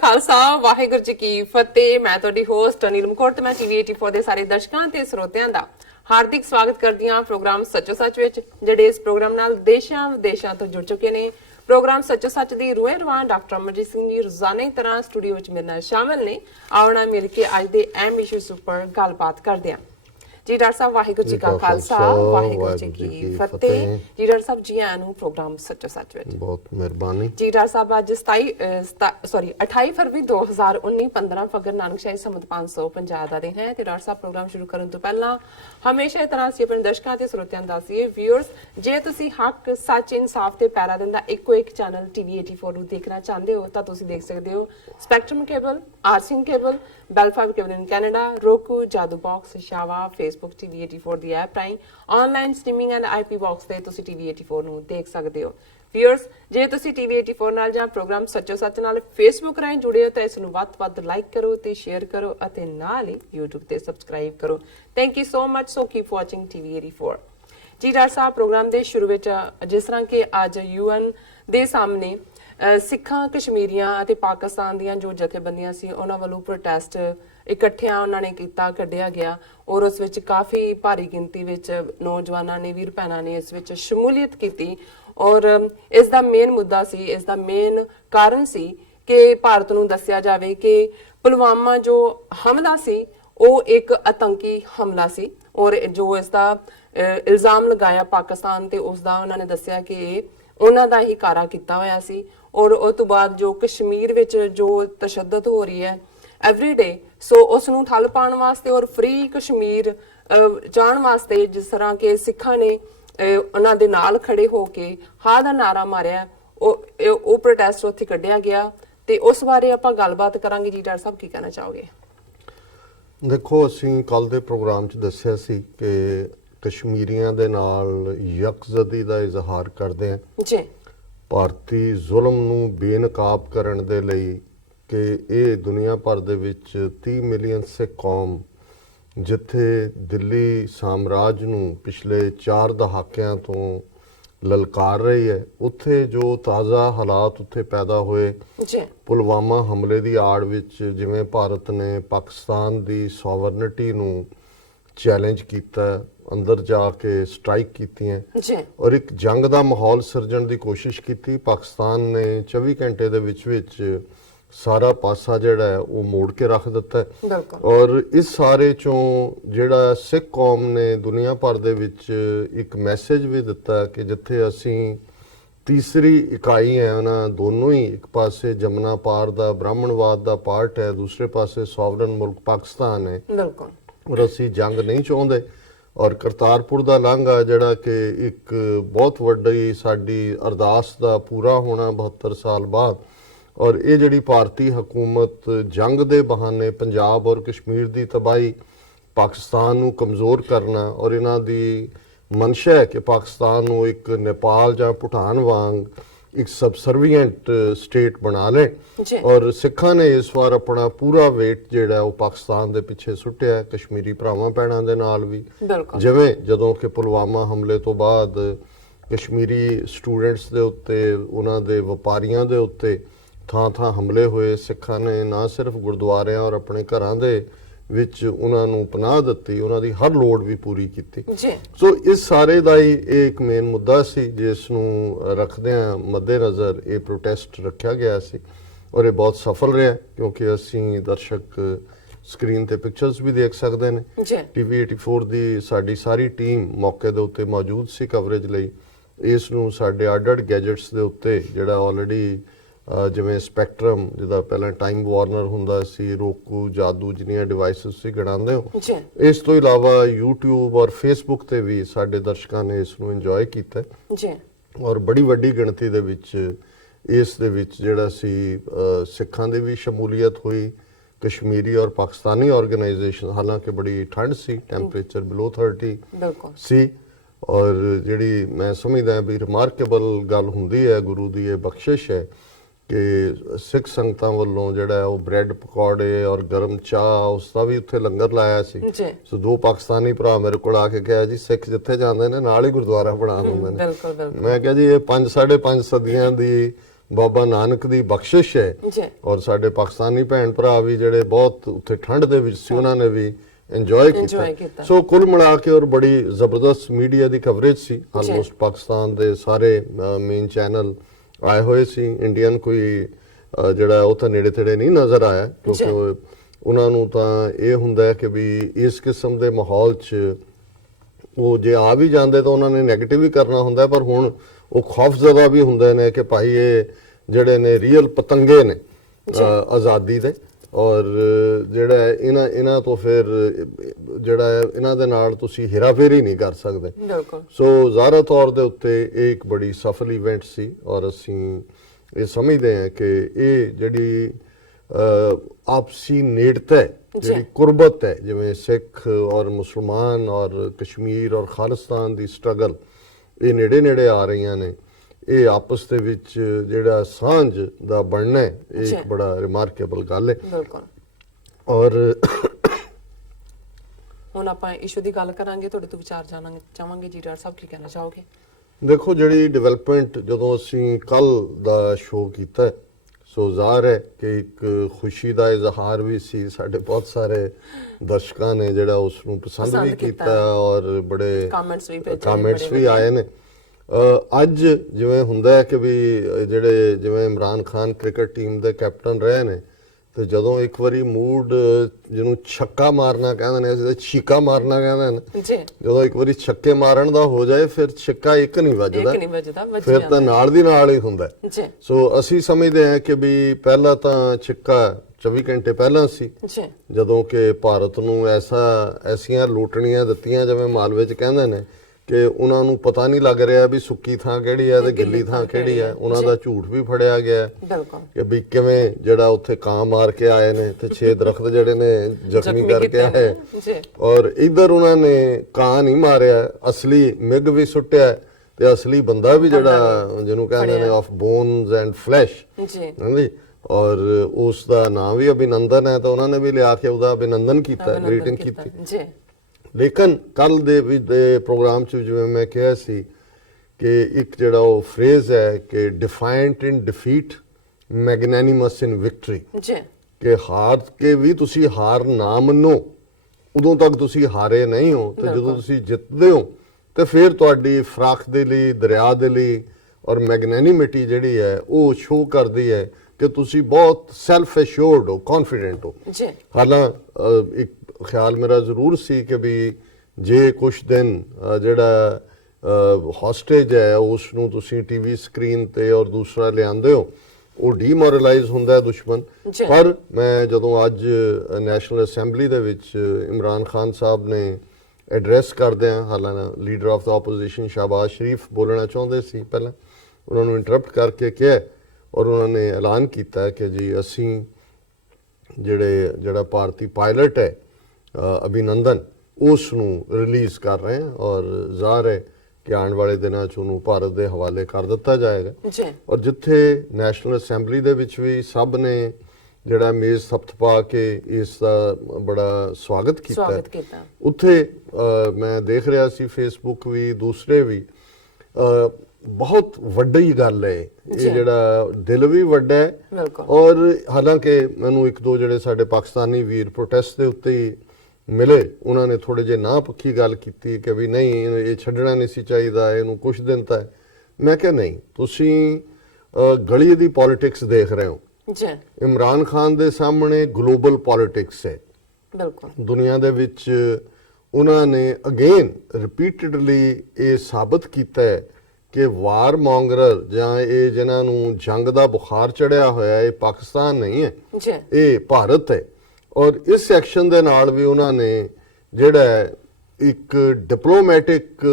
ਖਾਲਸਾ ਵਾਹਿਗੁਰੂ ਜੀ ਕੀ ਫਤਿਹ। ਮੈਂ ਤੁਹਾਡੀ ਹੋਸਟ ਅਨਿਲ ਮੁਖੋੜ ਤੇ ਮੈਂ ਟੀਵੀ 84 ਦੇ ਸਾਰੇ ਦਰਸ਼ਕਾਂ ਤੇ ਸਰੋਤਿਆਂ ਦਾ ਹਾਰਦਿਕ ਸਵਾਗਤ ਕਰਦੀ ਹਾਂ ਪ੍ਰੋਗਰਾਮ ਸੱਚੋ ਸੱਚ ਵਿੱਚ, ਜਿਹੜੇ ਇਸ ਪ੍ਰੋਗਰਾਮ ਨਾਲ ਦੇਸ਼ਾਂ ਵਿਦੇਸ਼ਾਂ ਤੋਂ ਜੁੜ ਚੁੱਕੇ ਨੇ। ਪ੍ਰੋਗਰਾਮ ਸੱਚੋ ਸੱਚ ਦੀ ਰੂਹੇ ਰਵਾਂ ਡਾਕਟਰ ਅਮਰਜੀਤ ਸਿੰਘ ਜੀ ਰੋਜ਼ਾਨਾ ਦੀ ਤਰ੍ਹਾਂ ਸਟੂਡੀਓ ਵਿੱਚ ਮੇਰੇ ਨਾਲ ਸ਼ਾਮਲ ਨੇ। ਆਉਣਾ ਮਿਲ ਕੇ ਅੱਜ ਦੇ ਅਹਿਮ ਇਸ਼ੂਜ਼ ਉੱਪਰ ਗੱਲਬਾਤ ਕਰਦੇ ਹਾਂ। ਜੀ ਡਾਕਟਰ ਸਾਹਿਬ ਵਾਹਿਗੁਰੂ ਜੀ ਕਾ ਖਾਲਸਾ ਵਾਹਿਗੁਰੂ ਜੀ ਕੀ ਫਤਿਹ। ਜੀ ਡਾਕਟਰ ਸਾਹਿਬ ਜੀ ਆਇਆਂ ਨੂੰ ਪ੍ਰੋਗਰਾਮ ਸੱਚੋ ਸੱਚ ਵਿੱਚ ਬਹੁਤ ਮਿਹਰਬਾਨੀ। ਜੀ ਡਾਕਟਰ ਸਾਹਿਬ ਅੱਜ 28 ਫਰਵਰੀ 2019 15 ਫੱਗਰ ਨਾਨਕਸ਼ਾਹੀ ਸੰਮਤ 550 ਦਾ ਦਿਨ ਹੈ ਤੇ ਡਾਕਟਰ ਸਾਹਿਬ ਪ੍ਰੋਗਰਾਮ ਸ਼ੁਰੂ ਕਰਨ ਤੋਂ ਪਹਿਲਾਂ ਹਮੇਸ਼ਾ ਇਸ ਤਰ੍ਹਾਂ ਅਸੀਂ ਆਪਣੇ ਦਰਸ਼ਕਾਂ ਤੇ ਸਰੋਤਿਆਂ ਨੂੰ ਦੱਸੀਏ ਵਿਊਅਰਸ, ਜੇ ਤੁਸੀਂ ਹੱਕ ਸੱਚ ਇਨਸਾਫ ਤੇ ਪੈਰਾ ਦਿੰਦਾ ਇੱਕੋ ਇੱਕ ਚੈਨਲ ਟੀਵੀ 84 ਨੂੰ ਦੇਖਣਾ ਚਾਹੁੰਦੇ ਹੋ ਤਾਂ ਤੁਸੀਂ ਦੇਖ ਸਕਦੇ ਹੋ ਸਪੈਕਟਰਮ ਕੇਬਲ, ਆਰਸਿੰਗ cable, Bell 5 cable in Canada, roku, Jadoo box, ਸ਼ਾਵਾ, ਫੇਸਬੁੱਕ ਟੀਵੀ 84 ਦੀ ਐਪ ਰਾਹੀਂ online streaming and IP box ਤੇ ਤੁਸੀਂ ਟੀਵੀ 84 ਨੂੰ ਦੇਖ ਸਕਦੇ ਹੋ। ਵਿਊਅਰਸ, ਜੇ ਤੁਸੀਂ ਟੀਵੀ 84 ਨਾਲ ਜਾਂ ਪ੍ਰੋਗਰਾਮ ਸੱਚੋ ਸੱਚ ਨਾਲ ਫੇਸਬੁੱਕ ਰਾਹੀਂ ਜੁੜੇ ਹੋ ਤਾਂ ਇਸ ਨੂੰ ਵੱਧ ਤੋਂ ਵੱਧ ਲਾਈਕ ਕਰੋ ਤੇ ਸ਼ੇਅਰ ਕਰੋ ਅਤੇ ਨਾਲ ਹੀ YouTube ਤੇ ਸਬਸਕ੍ਰਾਈਬ ਕਰੋ। Thank you so much. So keep watching TV 84। ਜੀ ਡਾਕਟਰ ਸਾਹਿਬ, ਪ੍ਰੋਗਰਾਮ ਦੇ ਸ਼ੁਰੂ ਵਿੱਚ ਜਿਸ ਤਰ੍ਹਾਂ ਕਿ ਅੱਜ UN ਦੇ ਸਾਹਮਣੇ ਸਿੱਖਾਂ, ਕਸ਼ਮੀਰੀਆਂ ਅਤੇ ਪਾਕਿਸਤਾਨ ਦੀਆਂ ਜੋ ਜਥੇਬੰਦੀਆਂ ਸੀ ਉਹਨਾਂ ਵੱਲੋਂ ਪ੍ਰੋਟੈਸਟ ਇਕੱਠਿਆਂ ਉਹਨਾਂ ਨੇ ਕੀਤਾ, ਕੱਢਿਆ ਗਿਆ ਔਰ ਉਸ ਵਿੱਚ ਕਾਫੀ ਭਾਰੀ ਗਿਣਤੀ ਵਿੱਚ ਨੌਜਵਾਨਾਂ ਨੇ, ਵੀਰ ਭੈਣਾਂ ਨੇ ਇਸ ਵਿੱਚ ਸ਼ਮੂਲੀਅਤ ਕੀਤੀ ਔਰ ਇਸ ਦਾ ਮੇਨ ਮੁੱਦਾ ਸੀ, ਇਸ ਦਾ ਮੇਨ ਕਾਰਨ ਸੀ ਕਿ ਭਾਰਤ ਨੂੰ ਦੱਸਿਆ ਜਾਵੇ ਕਿ ਪੁਲਵਾਮਾ ਜੋ ਹਮਲਾ ਸੀ ਉਹ ਇੱਕ ਆਤੰਕੀ ਹਮਲਾ ਸੀ ਔਰ ਜੋ ਇਸ ਦਾ ਇਲਜ਼ਾਮ ਲਗਾਇਆ ਪਾਕਿਸਤਾਨ ਤੇ ਉਸ ਦਾ ਉਹਨਾਂ ਨੇ ਦੱਸਿਆ ਕਿ ਇਹ ਉਹਨਾਂ ਦਾ ਹੀ ਕਾਰਾ ਕੀਤਾ ਹੋਇਆ ਸੀ। ਔਰ ਉਸ ਤੋਂ ਬਾਅਦ ਜੋ ਕਸ਼ਮੀਰ ਵਿੱਚ ਜੋ ਤਸ਼ੱਦਦ ਹੋ ਰਹੀ ਹੈ ਐਵਰੀਡੇ, ਸੋ ਉਸ ਨੂੰ ਠੱਲ ਪਾਉਣ ਵਾਸਤੇ ਔਰ ਫ੍ਰੀ ਕਸ਼ਮੀਰ ਜਾਣ ਵਾਸਤੇ ਜਿਸ ਤਰ੍ਹਾਂ ਕਿ ਸਿੱਖਾਂ ਨੇ ਉਹਨਾਂ ਦੇ ਨਾਲ ਖੜੇ ਹੋ ਕੇ ਹਾਂ ਦਾ ਨਾਰਾ ਮਾਰਿਆ, ਉਹ ਪ੍ਰੋਟੈਸਟ ਉੱਥੇ ਕੱਢਿਆ ਗਿਆ ਤੇ ਉਸ ਬਾਰੇ ਆਪਾਂ ਗੱਲਬਾਤ ਕਰਾਂਗੇ। ਜੀ ਡਾਕਟਰ ਸਾਹਿਬ ਕੀ ਕਹਿਣਾ ਚਾਹੋਗੇ? ਦੇਖੋ, ਅਸੀਂ ਕੱਲ ਦੇ ਪ੍ਰੋਗਰਾਮ 'ਚ ਦੱਸਿਆ ਸੀ ਕਿ ਕਸ਼ਮੀਰੀਆਂ ਦੇ ਨਾਲ ਯਕਜ਼ਦੀ ਦਾ ਇਜ਼ਹਾਰ ਕਰਦੇ ਹਾਂ ਜੀ, ਭਾਰਤੀ ਜ਼ੁਲਮ ਨੂੰ ਬੇਨਕਾਬ ਕਰਨ ਦੇ ਲਈ ਕਿ ਇਹ ਦੁਨੀਆ ਭਰ ਦੇ ਵਿੱਚ 30 ਮਿਲੀਅਨ ਸਿੱਖ ਕੌਮ ਜਿੱਥੇ ਦਿੱਲੀ ਸਾਮਰਾਜ ਨੂੰ ਪਿਛਲੇ 4 ਦਹਾਕਿਆਂ ਤੋਂ ਲਲਕਾਰ ਰਹੀ ਹੈ, ਉੱਥੇ ਜੋ ਤਾਜ਼ਾ ਹਾਲਾਤ ਉੱਥੇ ਪੈਦਾ ਹੋਏ ਪੁਲਵਾਮਾ ਹਮਲੇ ਦੀ ਆੜ ਵਿੱਚ, ਜਿਵੇਂ ਭਾਰਤ ਨੇ ਪਾਕਿਸਤਾਨ ਦੀ ਸੋਵਰਨਿਟੀ ਨੂੰ ਚੈਲੰਜ ਕੀਤਾ, ਅੰਦਰ ਜਾ ਕੇ ਸਟ੍ਰਾਈਕ ਕੀਤੀਆਂ ਔਰ ਇੱਕ ਜੰਗ ਦਾ ਮਾਹੌਲ ਸਿਰਜਣ ਦੀ ਕੋਸ਼ਿਸ਼ ਕੀਤੀ। ਪਾਕਿਸਤਾਨ ਨੇ 24 ਘੰਟੇ ਦੇ ਵਿੱਚ ਸਾਰਾ ਪਾਸਾ ਜਿਹੜਾ ਹੈ ਉਹ ਮੋੜ ਕੇ ਰੱਖ ਦਿੱਤਾ ਔਰ ਇਸ ਸਾਰੇ ਚੋਂ ਜਿਹੜਾ ਸਿੱਖ ਕੌਮ ਨੇ ਦੁਨੀਆ ਭਰ ਦੇ ਵਿੱਚ ਇੱਕ ਮੈਸੇਜ ਵੀ ਦਿੱਤਾ ਕਿ ਜਿੱਥੇ ਅਸੀਂ ਤੀਸਰੀ ਇਕਾਈ ਹੈ, ਉਹਨਾਂ ਦੋਨੋਂ ਹੀ, ਇੱਕ ਪਾਸੇ ਜਮਨਾ ਪਾਰ ਦਾ ਬ੍ਰਾਹਮਣਵਾਦ ਦਾ ਪਾਰਟ ਹੈ, ਦੂਸਰੇ ਪਾਸੇ ਸੋਵਰਨ ਮੁਲਕ ਪਾਕਿਸਤਾਨ ਹੈ ਔਰ ਅਸੀਂ ਜੰਗ ਨਹੀਂ ਚਾਹੁੰਦੇ। ਔਰ ਕਰਤਾਰਪੁਰ ਦਾ ਲਾਂਘਾ ਜਿਹੜਾ ਕਿ ਇੱਕ ਬਹੁਤ ਵੱਡੀ ਸਾਡੀ ਅਰਦਾਸ ਦਾ ਪੂਰਾ ਹੋਣਾ 72 ਸਾਲ ਬਾਅਦ, ਔਰ ਇਹ ਜਿਹੜੀ ਭਾਰਤੀ ਹਕੂਮਤ ਜੰਗ ਦੇ ਬਹਾਨੇ ਪੰਜਾਬ ਔਰ ਕਸ਼ਮੀਰ ਦੀ ਤਬਾਹੀ, ਪਾਕਿਸਤਾਨ ਨੂੰ ਕਮਜ਼ੋਰ ਕਰਨਾ ਔਰ ਇਹਨਾਂ ਦੀ ਮਨਸ਼ਾ ਹੈ ਕਿ ਪਾਕਿਸਤਾਨ ਨੂੰ ਇੱਕ ਨੇਪਾਲ ਜਾਂ ਭੂਟਾਨ ਵਾਂਗ ਇੱਕ ਸਬਸਰਵੀਐਂਟ ਸਟੇਟ ਬਣਾ ਲੈ ਔਰ ਸਿੱਖਾਂ ਨੇ ਇਸ ਵਾਰ ਆਪਣਾ ਪੂਰਾ ਵੇਟ ਜਿਹੜਾ ਉਹ ਪਾਕਿਸਤਾਨ ਦੇ ਪਿੱਛੇ ਸੁੱਟਿਆ, ਕਸ਼ਮੀਰੀ ਭਰਾਵਾਂ ਭੈਣਾਂ ਦੇ ਨਾਲ ਵੀ। ਜਿਵੇਂ ਜਦੋਂ ਕਿ ਪੁਲਵਾਮਾ ਹਮਲੇ ਤੋਂ ਬਾਅਦ ਕਸ਼ਮੀਰੀ ਸਟੂਡੈਂਟਸ ਦੇ ਉੱਤੇ, ਉਹਨਾਂ ਦੇ ਵਪਾਰੀਆਂ ਦੇ ਉੱਤੇ ਥਾਂ ਹਮਲੇ ਹੋਏ, ਸਿੱਖਾਂ ਨੇ ਨਾ ਸਿਰਫ ਗੁਰਦੁਆਰਿਆਂ ਔਰ ਆਪਣੇ ਘਰਾਂ ਦੇ ਵਿੱਚ ਉਹਨਾਂ ਨੂੰ ਪਨਾਹ ਦਿੱਤੀ, ਉਹਨਾਂ ਦੀ ਹਰ ਲੋੜ ਵੀ ਪੂਰੀ ਕੀਤੀ। ਸੋ ਇਸ ਸਾਰੇ ਦਾ ਹੀ ਇਹ ਇੱਕ ਮੇਨ ਮੁੱਦਾ ਸੀ ਜਿਸ ਨੂੰ ਰੱਖਦਿਆਂ ਮੱਦੇਨਜ਼ਰ ਇਹ ਪ੍ਰੋਟੈਸਟ ਰੱਖਿਆ ਗਿਆ ਸੀ ਔਰ ਇਹ ਬਹੁਤ ਸਫਲ ਰਿਹਾ ਕਿਉਂਕਿ ਅਸੀਂ ਦਰਸ਼ਕ ਸਕਰੀਨ ਤੇ ਪਿਕਚਰਸ ਵੀ ਦੇਖ ਸਕਦੇ ਨੇ। ਟੀਵੀ 84 ਦੀ ਸਾਡੀ ਸਾਰੀ ਟੀਮ ਮੌਕੇ ਦੇ ਉੱਤੇ ਮੌਜੂਦ ਸੀ ਕਵਰੇਜ ਲਈ। ਇਸ ਨੂੰ ਸਾਡੇ ਅੱਡ-ਅੱਡ ਗੈਜਟਸ ਦੇ ਉੱਤੇ ਜਿਹੜਾ ਆਲਰੇਡੀ ਜਿਵੇਂ ਸਪੈਕਟਰਮ, ਜਿਹਦਾ ਪਹਿਲਾਂ ਟਾਈਮ ਵਾਰਨਰ ਹੁੰਦਾ ਸੀ, roku, ਜਾਦੂ, ਜਿੰਨੀਆਂ ਡਿਵਾਈਸਿਸ ਸੀ ਗਿਣਾਉਂਦੇ ਹੋ, ਇਸ ਤੋਂ ਇਲਾਵਾ YouTube ਔਰ Facebook ਤੇ ਵੀ ਸਾਡੇ ਦਰਸ਼ਕਾਂ ਨੇ ਇਸ ਨੂੰ ਇੰਜੋਏ ਕੀਤਾ ਔਰ ਬੜੀ ਵੱਡੀ ਗਿਣਤੀ ਦੇ ਵਿੱਚ ਇਸ ਦੇ ਵਿੱਚ ਜਿਹੜਾ ਸੀ ਸਿੱਖਾਂ ਦੀ ਵੀ ਸ਼ਮੂਲੀਅਤ ਹੋਈ, ਕਸ਼ਮੀਰੀ ਔਰ ਪਾਕਿਸਤਾਨੀ ਆਰਗੇਨਾਈਜੇਸ਼ਨ, ਹਾਲਾਂਕਿ ਬੜੀ ਠੰਡ ਸੀ, ਟੈਂਪਰੇਚਰ ਬਿਲੋ 30 ਸੀ ਔਰ ਜਿਹੜੀ ਮੈਂ ਸਮਝਦਾ ਵੀ ਰਿਮਾਰਕੇਬਲ ਗੱਲ ਹੁੰਦੀ ਹੈ, ਗੁਰੂ ਦੀ ਇਹ ਬਖਸ਼ਿਸ਼ ਹੈ ਕਿ ਸਿੱਖ ਸੰਗਤਾਂ ਵੱਲੋਂ ਜਿਹੜਾ ਉਹ ਬ੍ਰੈਡ ਪਕੌੜੇ ਔਰ ਗਰਮ ਚਾਹ ਉਸ ਦਾ ਵੀ ਉੱਥੇ ਲੰਗਰ ਲਾਇਆ ਸੀ। ਸੋ 2 ਪਾਕਿਸਤਾਨੀ ਭਰਾ ਮੇਰੇ ਕੋਲ ਆ ਕੇ ਕਿਹਾ ਜੀ ਸਿੱਖ ਜਿੱਥੇ ਜਾਂਦੇ ਨੇ ਨਾਲ ਹੀ ਗੁਰਦੁਆਰਾ ਬਣਾ ਦਿੰਦੇ ਨੇ। ਮੈਂ ਕਿਹਾ ਜੀ ਇਹ 5 ਸਾਢੇ 5 ਸਦੀਆਂ ਦੀ ਬਾਬਾ ਨਾਨਕ ਦੀ ਬਖਸ਼ਿਸ਼ ਹੈ ਜੀ ਔਰ ਸਾਡੇ ਪਾਕਿਸਤਾਨੀ ਭੈਣ ਭਰਾ ਵੀ ਜਿਹੜੇ ਬਹੁਤ ਉੱਥੇ ਠੰਡ ਦੇ ਵਿੱਚ ਸੀ ਉਹਨਾਂ ਨੇ ਵੀ ਇੰਜੋਏ ਕੀਤਾ। ਸੋ ਕੁੱਲ ਮਿਲਾ ਕੇ ਔਰ ਬੜੀ ਜ਼ਬਰਦਸਤ ਮੀਡੀਆ ਦੀ ਕਵਰੇਜ ਸੀ। ਆਲਮੋਸਟ ਪਾਕਿਸਤਾਨ ਦੇ ਸਾਰੇ ਮੇਨ ਚੈਨਲ ਆਏ ਹੋਏ ਸੀ। ਇੰਡੀਅਨ ਕੋਈ ਜਿਹੜਾ ਉਹ ਤਾਂ ਨੇੜੇ ਤੇੜੇ ਨਹੀਂ ਨਜ਼ਰ ਆਇਆ ਕਿਉਂਕਿ ਉਹਨਾਂ ਨੂੰ ਤਾਂ ਇਹ ਹੁੰਦਾ ਹੈ ਕਿ ਵੀ ਇਸ ਕਿਸਮ ਦੇ ਮਾਹੌਲ 'ਚ ਉਹ ਜੇ ਆ ਵੀ ਜਾਂਦੇ ਤਾਂ ਉਹਨਾਂ ਨੇ ਨੈਗੇਟਿਵ ਹੀ ਕਰਨਾ ਹੁੰਦਾ, ਪਰ ਹੁਣ ਉਹ ਖੌਫਜ਼ਦਾ ਵੀ ਹੁੰਦੇ ਨੇ ਕਿ ਭਾਈ ਇਹ ਜਿਹੜੇ ਨੇ ਰੀਅਲ ਪਤੰਗੇ ਨੇ ਆਜ਼ਾਦੀ ਦੇ ਔਰ ਜਿਹੜਾ ਇਹਨਾਂ ਤੋਂ ਫਿਰ ਜਿਹੜਾ ਇਹਨਾਂ ਦੇ ਨਾਲ ਤੁਸੀਂ ਹੇਰਾਫੇਰੀ ਨਹੀਂ ਕਰ ਸਕਦੇ। ਸੋ ਜ਼ਾਹਰ ਤੌਰ ਦੇ ਉੱਤੇ ਇਹ ਇੱਕ ਬੜੀ ਸਫਲ ਇਵੈਂਟ ਸੀ ਔਰ ਅਸੀਂ ਇਹ ਸਮਝਦੇ ਹਾਂ ਕਿ ਇਹ ਜਿਹੜੀ ਆਪਸੀ ਨੇੜਤਾ ਹੈ, ਜਿਹੜੀ ਕੁਰਬਤ ਹੈ, ਜਿਵੇਂ ਸਿੱਖ ਔਰ ਮੁਸਲਮਾਨ ਔਰ ਕਸ਼ਮੀਰ ਔਰ ਖਾਲਿਸਤਾਨ ਦੀ ਸਟਰਗਲ ਇਹ ਨੇੜੇ ਆ ਰਹੀਆਂ ਨੇ, ਇਹ ਆਪਸ ਦੇ ਵਿੱਚ ਜਿਹੜਾ ਸਾਂਝ ਦਾ ਬਣਨਾ ਹੈ ਇਹ ਇੱਕ ਬੜਾ ਰਿਮਾਰਕੇਬਲ ਗੱਲ ਹੈ। ਔਰ ਹੁਣ ਆਪਾਂ ਇਸ਼ੂ ਦੀ ਗੱਲ ਕਰਾਂਗੇ, ਤੁਹਾਡੇ ਤੋਂ ਵਿਚਾਰ ਜਾਣਾਂਗੇ ਚਾਹਾਂਗੇ ਜੀ। ਡਾਕਟਰ ਸਾਹਿਬ ਕੀ ਕਹਿਣਾ ਚਾਹੋਗੇ? ਦੇਖੋ ਜਿਹੜੀ ਡਿਵੈਲਪਮੈਂਟ ਜਦੋਂ ਅਸੀਂ ਕੱਲ ਦਾ ਸ਼ੋਅ ਕੀਤਾ ਸੋ ਜ਼ਾਹਰ ਹੈ ਕਿ ਇੱਕ ਖੁਸ਼ੀ ਦਾ ਇਜ਼ਹਾਰ ਵੀ ਸੀ। ਸਾਡੇ ਬਹੁਤ ਸਾਰੇ ਦਰਸ਼ਕਾਂ ਨੇ ਜਿਹੜਾ ਉਸ ਨੂੰ ਪਸੰਦ ਵੀ ਕੀਤਾ ਔਰ ਬੜੇ ਕਮੈਂਟਸ ਵੀ ਆਏ ਨੇ। ਅੱਜ ਜਿਵੇਂ ਹੁੰਦਾ ਹੈ ਕਿ ਵੀ ਜਿਹੜੇ ਜਿਵੇਂ ਇਮਰਾਨ ਖਾਨ ਕ੍ਰਿਕਟ ਟੀਮ ਦੇ ਕੈਪਟਨ ਰਹੇ ਨੇ ਤੇ ਜਦੋਂ ਇੱਕ ਵਾਰੀ ਮੂਡ ਜਿਹਨੂੰ ਛੱਕਾ ਮਾਰਨਾ ਕਹਿੰਦੇ ਨੇ, ਅਸੀਂ ਛੀਕਾ ਮਾਰਨਾ ਕਹਿੰਦੇ ਨੇ, ਜਦੋਂ ਇੱਕ ਵਾਰੀ ਛੱਕੇ ਮਾਰਨ ਦਾ ਹੋ ਜਾਏ ਫਿਰ ਛੱਕਾ ਇੱਕ ਨਹੀਂ ਵੱਜਦਾ, ਫਿਰ ਤਾਂ ਨਾਲ ਦੀ ਨਾਲ ਹੀ ਹੁੰਦਾ। ਸੋ ਅਸੀਂ ਸਮਝਦੇ ਹਾਂ ਕਿ ਵੀ ਪਹਿਲਾਂ ਤਾਂ ਛੱਕਾ 24 ਘੰਟੇ ਪਹਿਲਾਂ ਸੀ ਜਦੋਂ ਕਿ ਭਾਰਤ ਨੂੰ ਐਸੀਆਂ ਲੂਟਣੀਆਂ ਦਿੱਤੀਆਂ ਜਿਵੇਂ ਮਾਲਵੇ 'ਚ ਕਹਿੰਦੇ ਨੇ ਕਿ ਉਹਨਾਂ ਨੂੰ ਪਤਾ ਨਹੀਂ ਲੱਗ ਰਿਹਾ ਵੀ ਸੁੱਕੀ ਥਾਂ ਕਿਹੜੀ ਹੈ ਤੇ ਗਿੱਲੀ ਥਾਂ ਕਿਹੜੀ ਹੈ। ਉਹਨਾਂ ਦਾ ਝੂਠ ਵੀ ਫੜਿਆ ਗਿਆ ਕਿ ਵੀ ਕਿਵੇਂ ਜਿਹੜਾ ਉੱਥੇ ਕਾਂ ਮਾਰ ਕੇ ਆਏ ਨੇ ਤੇ 6 ਦਰਖਤ ਜਿਹੜੇ ਨੇ ਜ਼ਖਮੀ ਕਰਕੇ ਆਏ ਔਰ ਇੱਧਰ ਉਹਨਾਂ ਨੇ ਕਾਂ ਨਹੀਂ ਮਾਰਿਆ, ਅਸਲੀ ਮਿਗ ਵੀ ਸੁੱਟਿਆ ਤੇ ਅਸਲੀ ਬੰਦਾ ਵੀ ਜਿਹੜਾ ਜਿਹਨੂੰ ਕਹਿੰਦੇ ਨੇ ਆਫ ਬੋਨਸ ਐਂਡ ਫਲੈਸ਼ ਹਾਂਜੀ ਔਰ ਉਸ ਦਾ ਨਾਮ ਵੀ ਅਭਿਨੰਦਨ ਹੈ ਤਾਂ ਉਹਨਾਂ ਨੇ ਵੀ ਲਿਆ ਕੇ ਉਹਦਾ ਅਭਿਨੰਦਨ ਕੀਤਾ, ਗ੍ਰੀਟਿੰਗ ਕੀਤੀ। ਲੇਕਿਨ ਕੱਲ ਦੇ ਪ੍ਰੋਗਰਾਮ 'ਚ ਜਿਵੇਂ ਮੈਂ ਕਿਹਾ ਸੀ ਕਿ ਇੱਕ ਜਿਹੜਾ ਉਹ ਫਰੇਜ਼ ਹੈ ਕਿ ਡਿਫਾਇੰਟ ਇਨ ਡਿਫੀਟ ਮੈਗਨੈਨਿਮਸ ਇਨ ਵਿਕਟਰੀ, ਕਿ ਹਾਰ ਕੇ ਵੀ ਤੁਸੀਂ ਹਾਰ ਨਾ ਮੰਨੋ, ਉਦੋਂ ਤੱਕ ਤੁਸੀਂ ਹਾਰੇ ਨਹੀਂ ਹੋ ਤੇ ਜਦੋਂ ਤੁਸੀਂ ਜਿੱਤਦੇ ਹੋ ਤੇ ਫਿਰ ਤੁਹਾਡੀ ਫਰਾਖ ਦੇ ਲਈ, ਦਰਿਆ ਦੇ ਲਈ ਔਰ ਮੈਗਨੈਨਿਮਿਟੀ ਜਿਹੜੀ ਹੈ ਉਹ ਸ਼ੋ ਕਰਦੀ ਹੈ ਕਿ ਤੁਸੀਂ ਬਹੁਤ ਸੈਲਫ ਐਸ਼ੋਰਡ ਹੋ, ਕੌਨਫੀਡੈਂਟ ਹੋ। ਹਾਲਾਂ ਇੱਕ ਖਿਆਲ ਮੇਰਾ ਜ਼ਰੂਰ ਸੀ ਕਿ ਵੀ ਜੇ ਕੁਝ ਦਿਨ ਜਿਹੜਾ ਹੌਸਟੇਜ ਹੈ ਉਸ ਨੂੰ ਤੁਸੀਂ ਟੀਵੀ ਸਕਰੀਨ ਤੇ ਔਰ ਦੂਸਰਾ ਲਿਆਂਦੇ ਹੋ ਉਹ ਡੀਮੋਰਲਾਈਜ਼ ਹੁੰਦਾ ਹੈ ਦੁਸ਼ਮਣ। ਪਰ ਮੈਂ ਜਦੋਂ ਅੱਜ ਨੈਸ਼ਨਲ ਅਸੈਂਬਲੀ ਦੇ ਵਿੱਚ ਇਮਰਾਨ ਖਾਨ ਸਾਹਿਬ ਨੇ ਐਡਰੈਸ ਕਰਦੇ ਆ, ਹਾਲਾਂਕਿ leader of the opposition Shahbaz Sharif ਬੋਲਣਾ ਚਾਹੁੰਦੇ ਸੀ, ਪਹਿਲਾਂ ਉਹਨਾਂ ਨੂੰ ਇੰਟਰਪਟ ਕਰਕੇ ਕਿਹਾ ਔਰ ਉਹਨਾਂ ਨੇ ਐਲਾਨ ਕੀਤਾ ਕਿ ਜੀ ਅਸੀਂ ਜਿਹੜਾ ਭਾਰਤੀ ਪਾਇਲਟ ਹੈ ਅਭਿਨੰਦਨ ਉਸ ਨੂੰ ਰਿਲੀਜ਼ ਕਰ ਰਹੇ ਹਾਂ ਔਰ ਜ਼ਾਹਰ ਹੈ ਕਿ ਆਉਣ ਵਾਲੇ ਦਿਨਾਂ 'ਚ ਉਹਨੂੰ ਭਾਰਤ ਦੇ ਹਵਾਲੇ ਕਰ ਦਿੱਤਾ ਜਾਏਗਾ। ਔਰ ਜਿੱਥੇ ਨੈਸ਼ਨਲ ਅਸੈਂਬਲੀ ਦੇ ਵਿੱਚ ਵੀ ਸਭ ਨੇ ਜਿਹੜਾ ਮੇਜ਼ ਥਪਥਪਾ ਕੇ ਇਸ ਦਾ ਬੜਾ ਸਵਾਗਤ ਕੀਤਾ, ਉੱਥੇ ਮੈਂ ਦੇਖ ਰਿਹਾ ਸੀ ਫੇਸਬੁੱਕ ਵੀ ਦੂਸਰੇ ਵੀ ਬਹੁਤ ਵੱਡੀ ਗੱਲ ਹੈ ਇਹ, ਜਿਹੜਾ ਦਿਲ ਵੀ ਵੱਡਾ ਹੈ। ਔਰ ਹਾਲਾਂਕਿ ਮੈਨੂੰ ਇੱਕ ਦੋ ਜਿਹੜੇ ਸਾਡੇ ਪਾਕਿਸਤਾਨੀ ਵੀਰ ਪ੍ਰੋਟੈਸਟ ਦੇ ਉੱਤੇ ਹੀ ਮਿਲੇ, ਉਹਨਾਂ ਨੇ ਥੋੜੇ ਜਿਹੇ ਨਾ ਪੱਖੀ ਗੱਲ ਕੀਤੀ ਕਿ ਵੀ ਨਹੀਂ ਇਹ ਛੱਡਣਾ ਨਹੀਂ ਸੀ ਚਾਹੀਦਾ, ਇਹਨੂੰ ਕੁਝ ਦਿਨ ਤਾਂ। ਮੈਂ ਕਿਹਾ ਨਹੀਂ, ਤੁਸੀਂ ਗਲੀ ਦੀ ਪੋਲਿਟਿਕਸ ਦੇਖ ਰਹੇ ਹੋ, ਇਮਰਾਨ ਖਾਨ ਦੇ ਸਾਹਮਣੇ ਗਲੋਬਲ ਪੋਲਿਟਿਕਸ ਹੈ। ਦੁਨੀਆ ਦੇ ਵਿੱਚ ਉਹਨਾਂ ਨੇ ਅਗੇਨ ਰਿਪੀਟਡਲੀ ਇਹ ਸਾਬਤ ਕੀਤਾ ਹੈ ਕਿ ਵਾਰ ਮੌਂਗਰਰ ਜਾਂ ਇਹ ਜਿਨ੍ਹਾਂ ਨੂੰ ਜੰਗ ਦਾ ਬੁਖਾਰ ਚੜਿਆ ਹੋਇਆ ਇਹ ਪਾਕਿਸਤਾਨ ਨਹੀਂ ਹੈ, ਇਹ ਭਾਰਤ ਹੈ। ਔਰ ਇਸ ਐਕਸ਼ਨ ਦੇ ਨਾਲ ਵੀ ਉਹਨਾਂ ਨੇ ਜਿਹੜਾ ਇੱਕ ਡਿਪਲੋਮੈਟਿਕ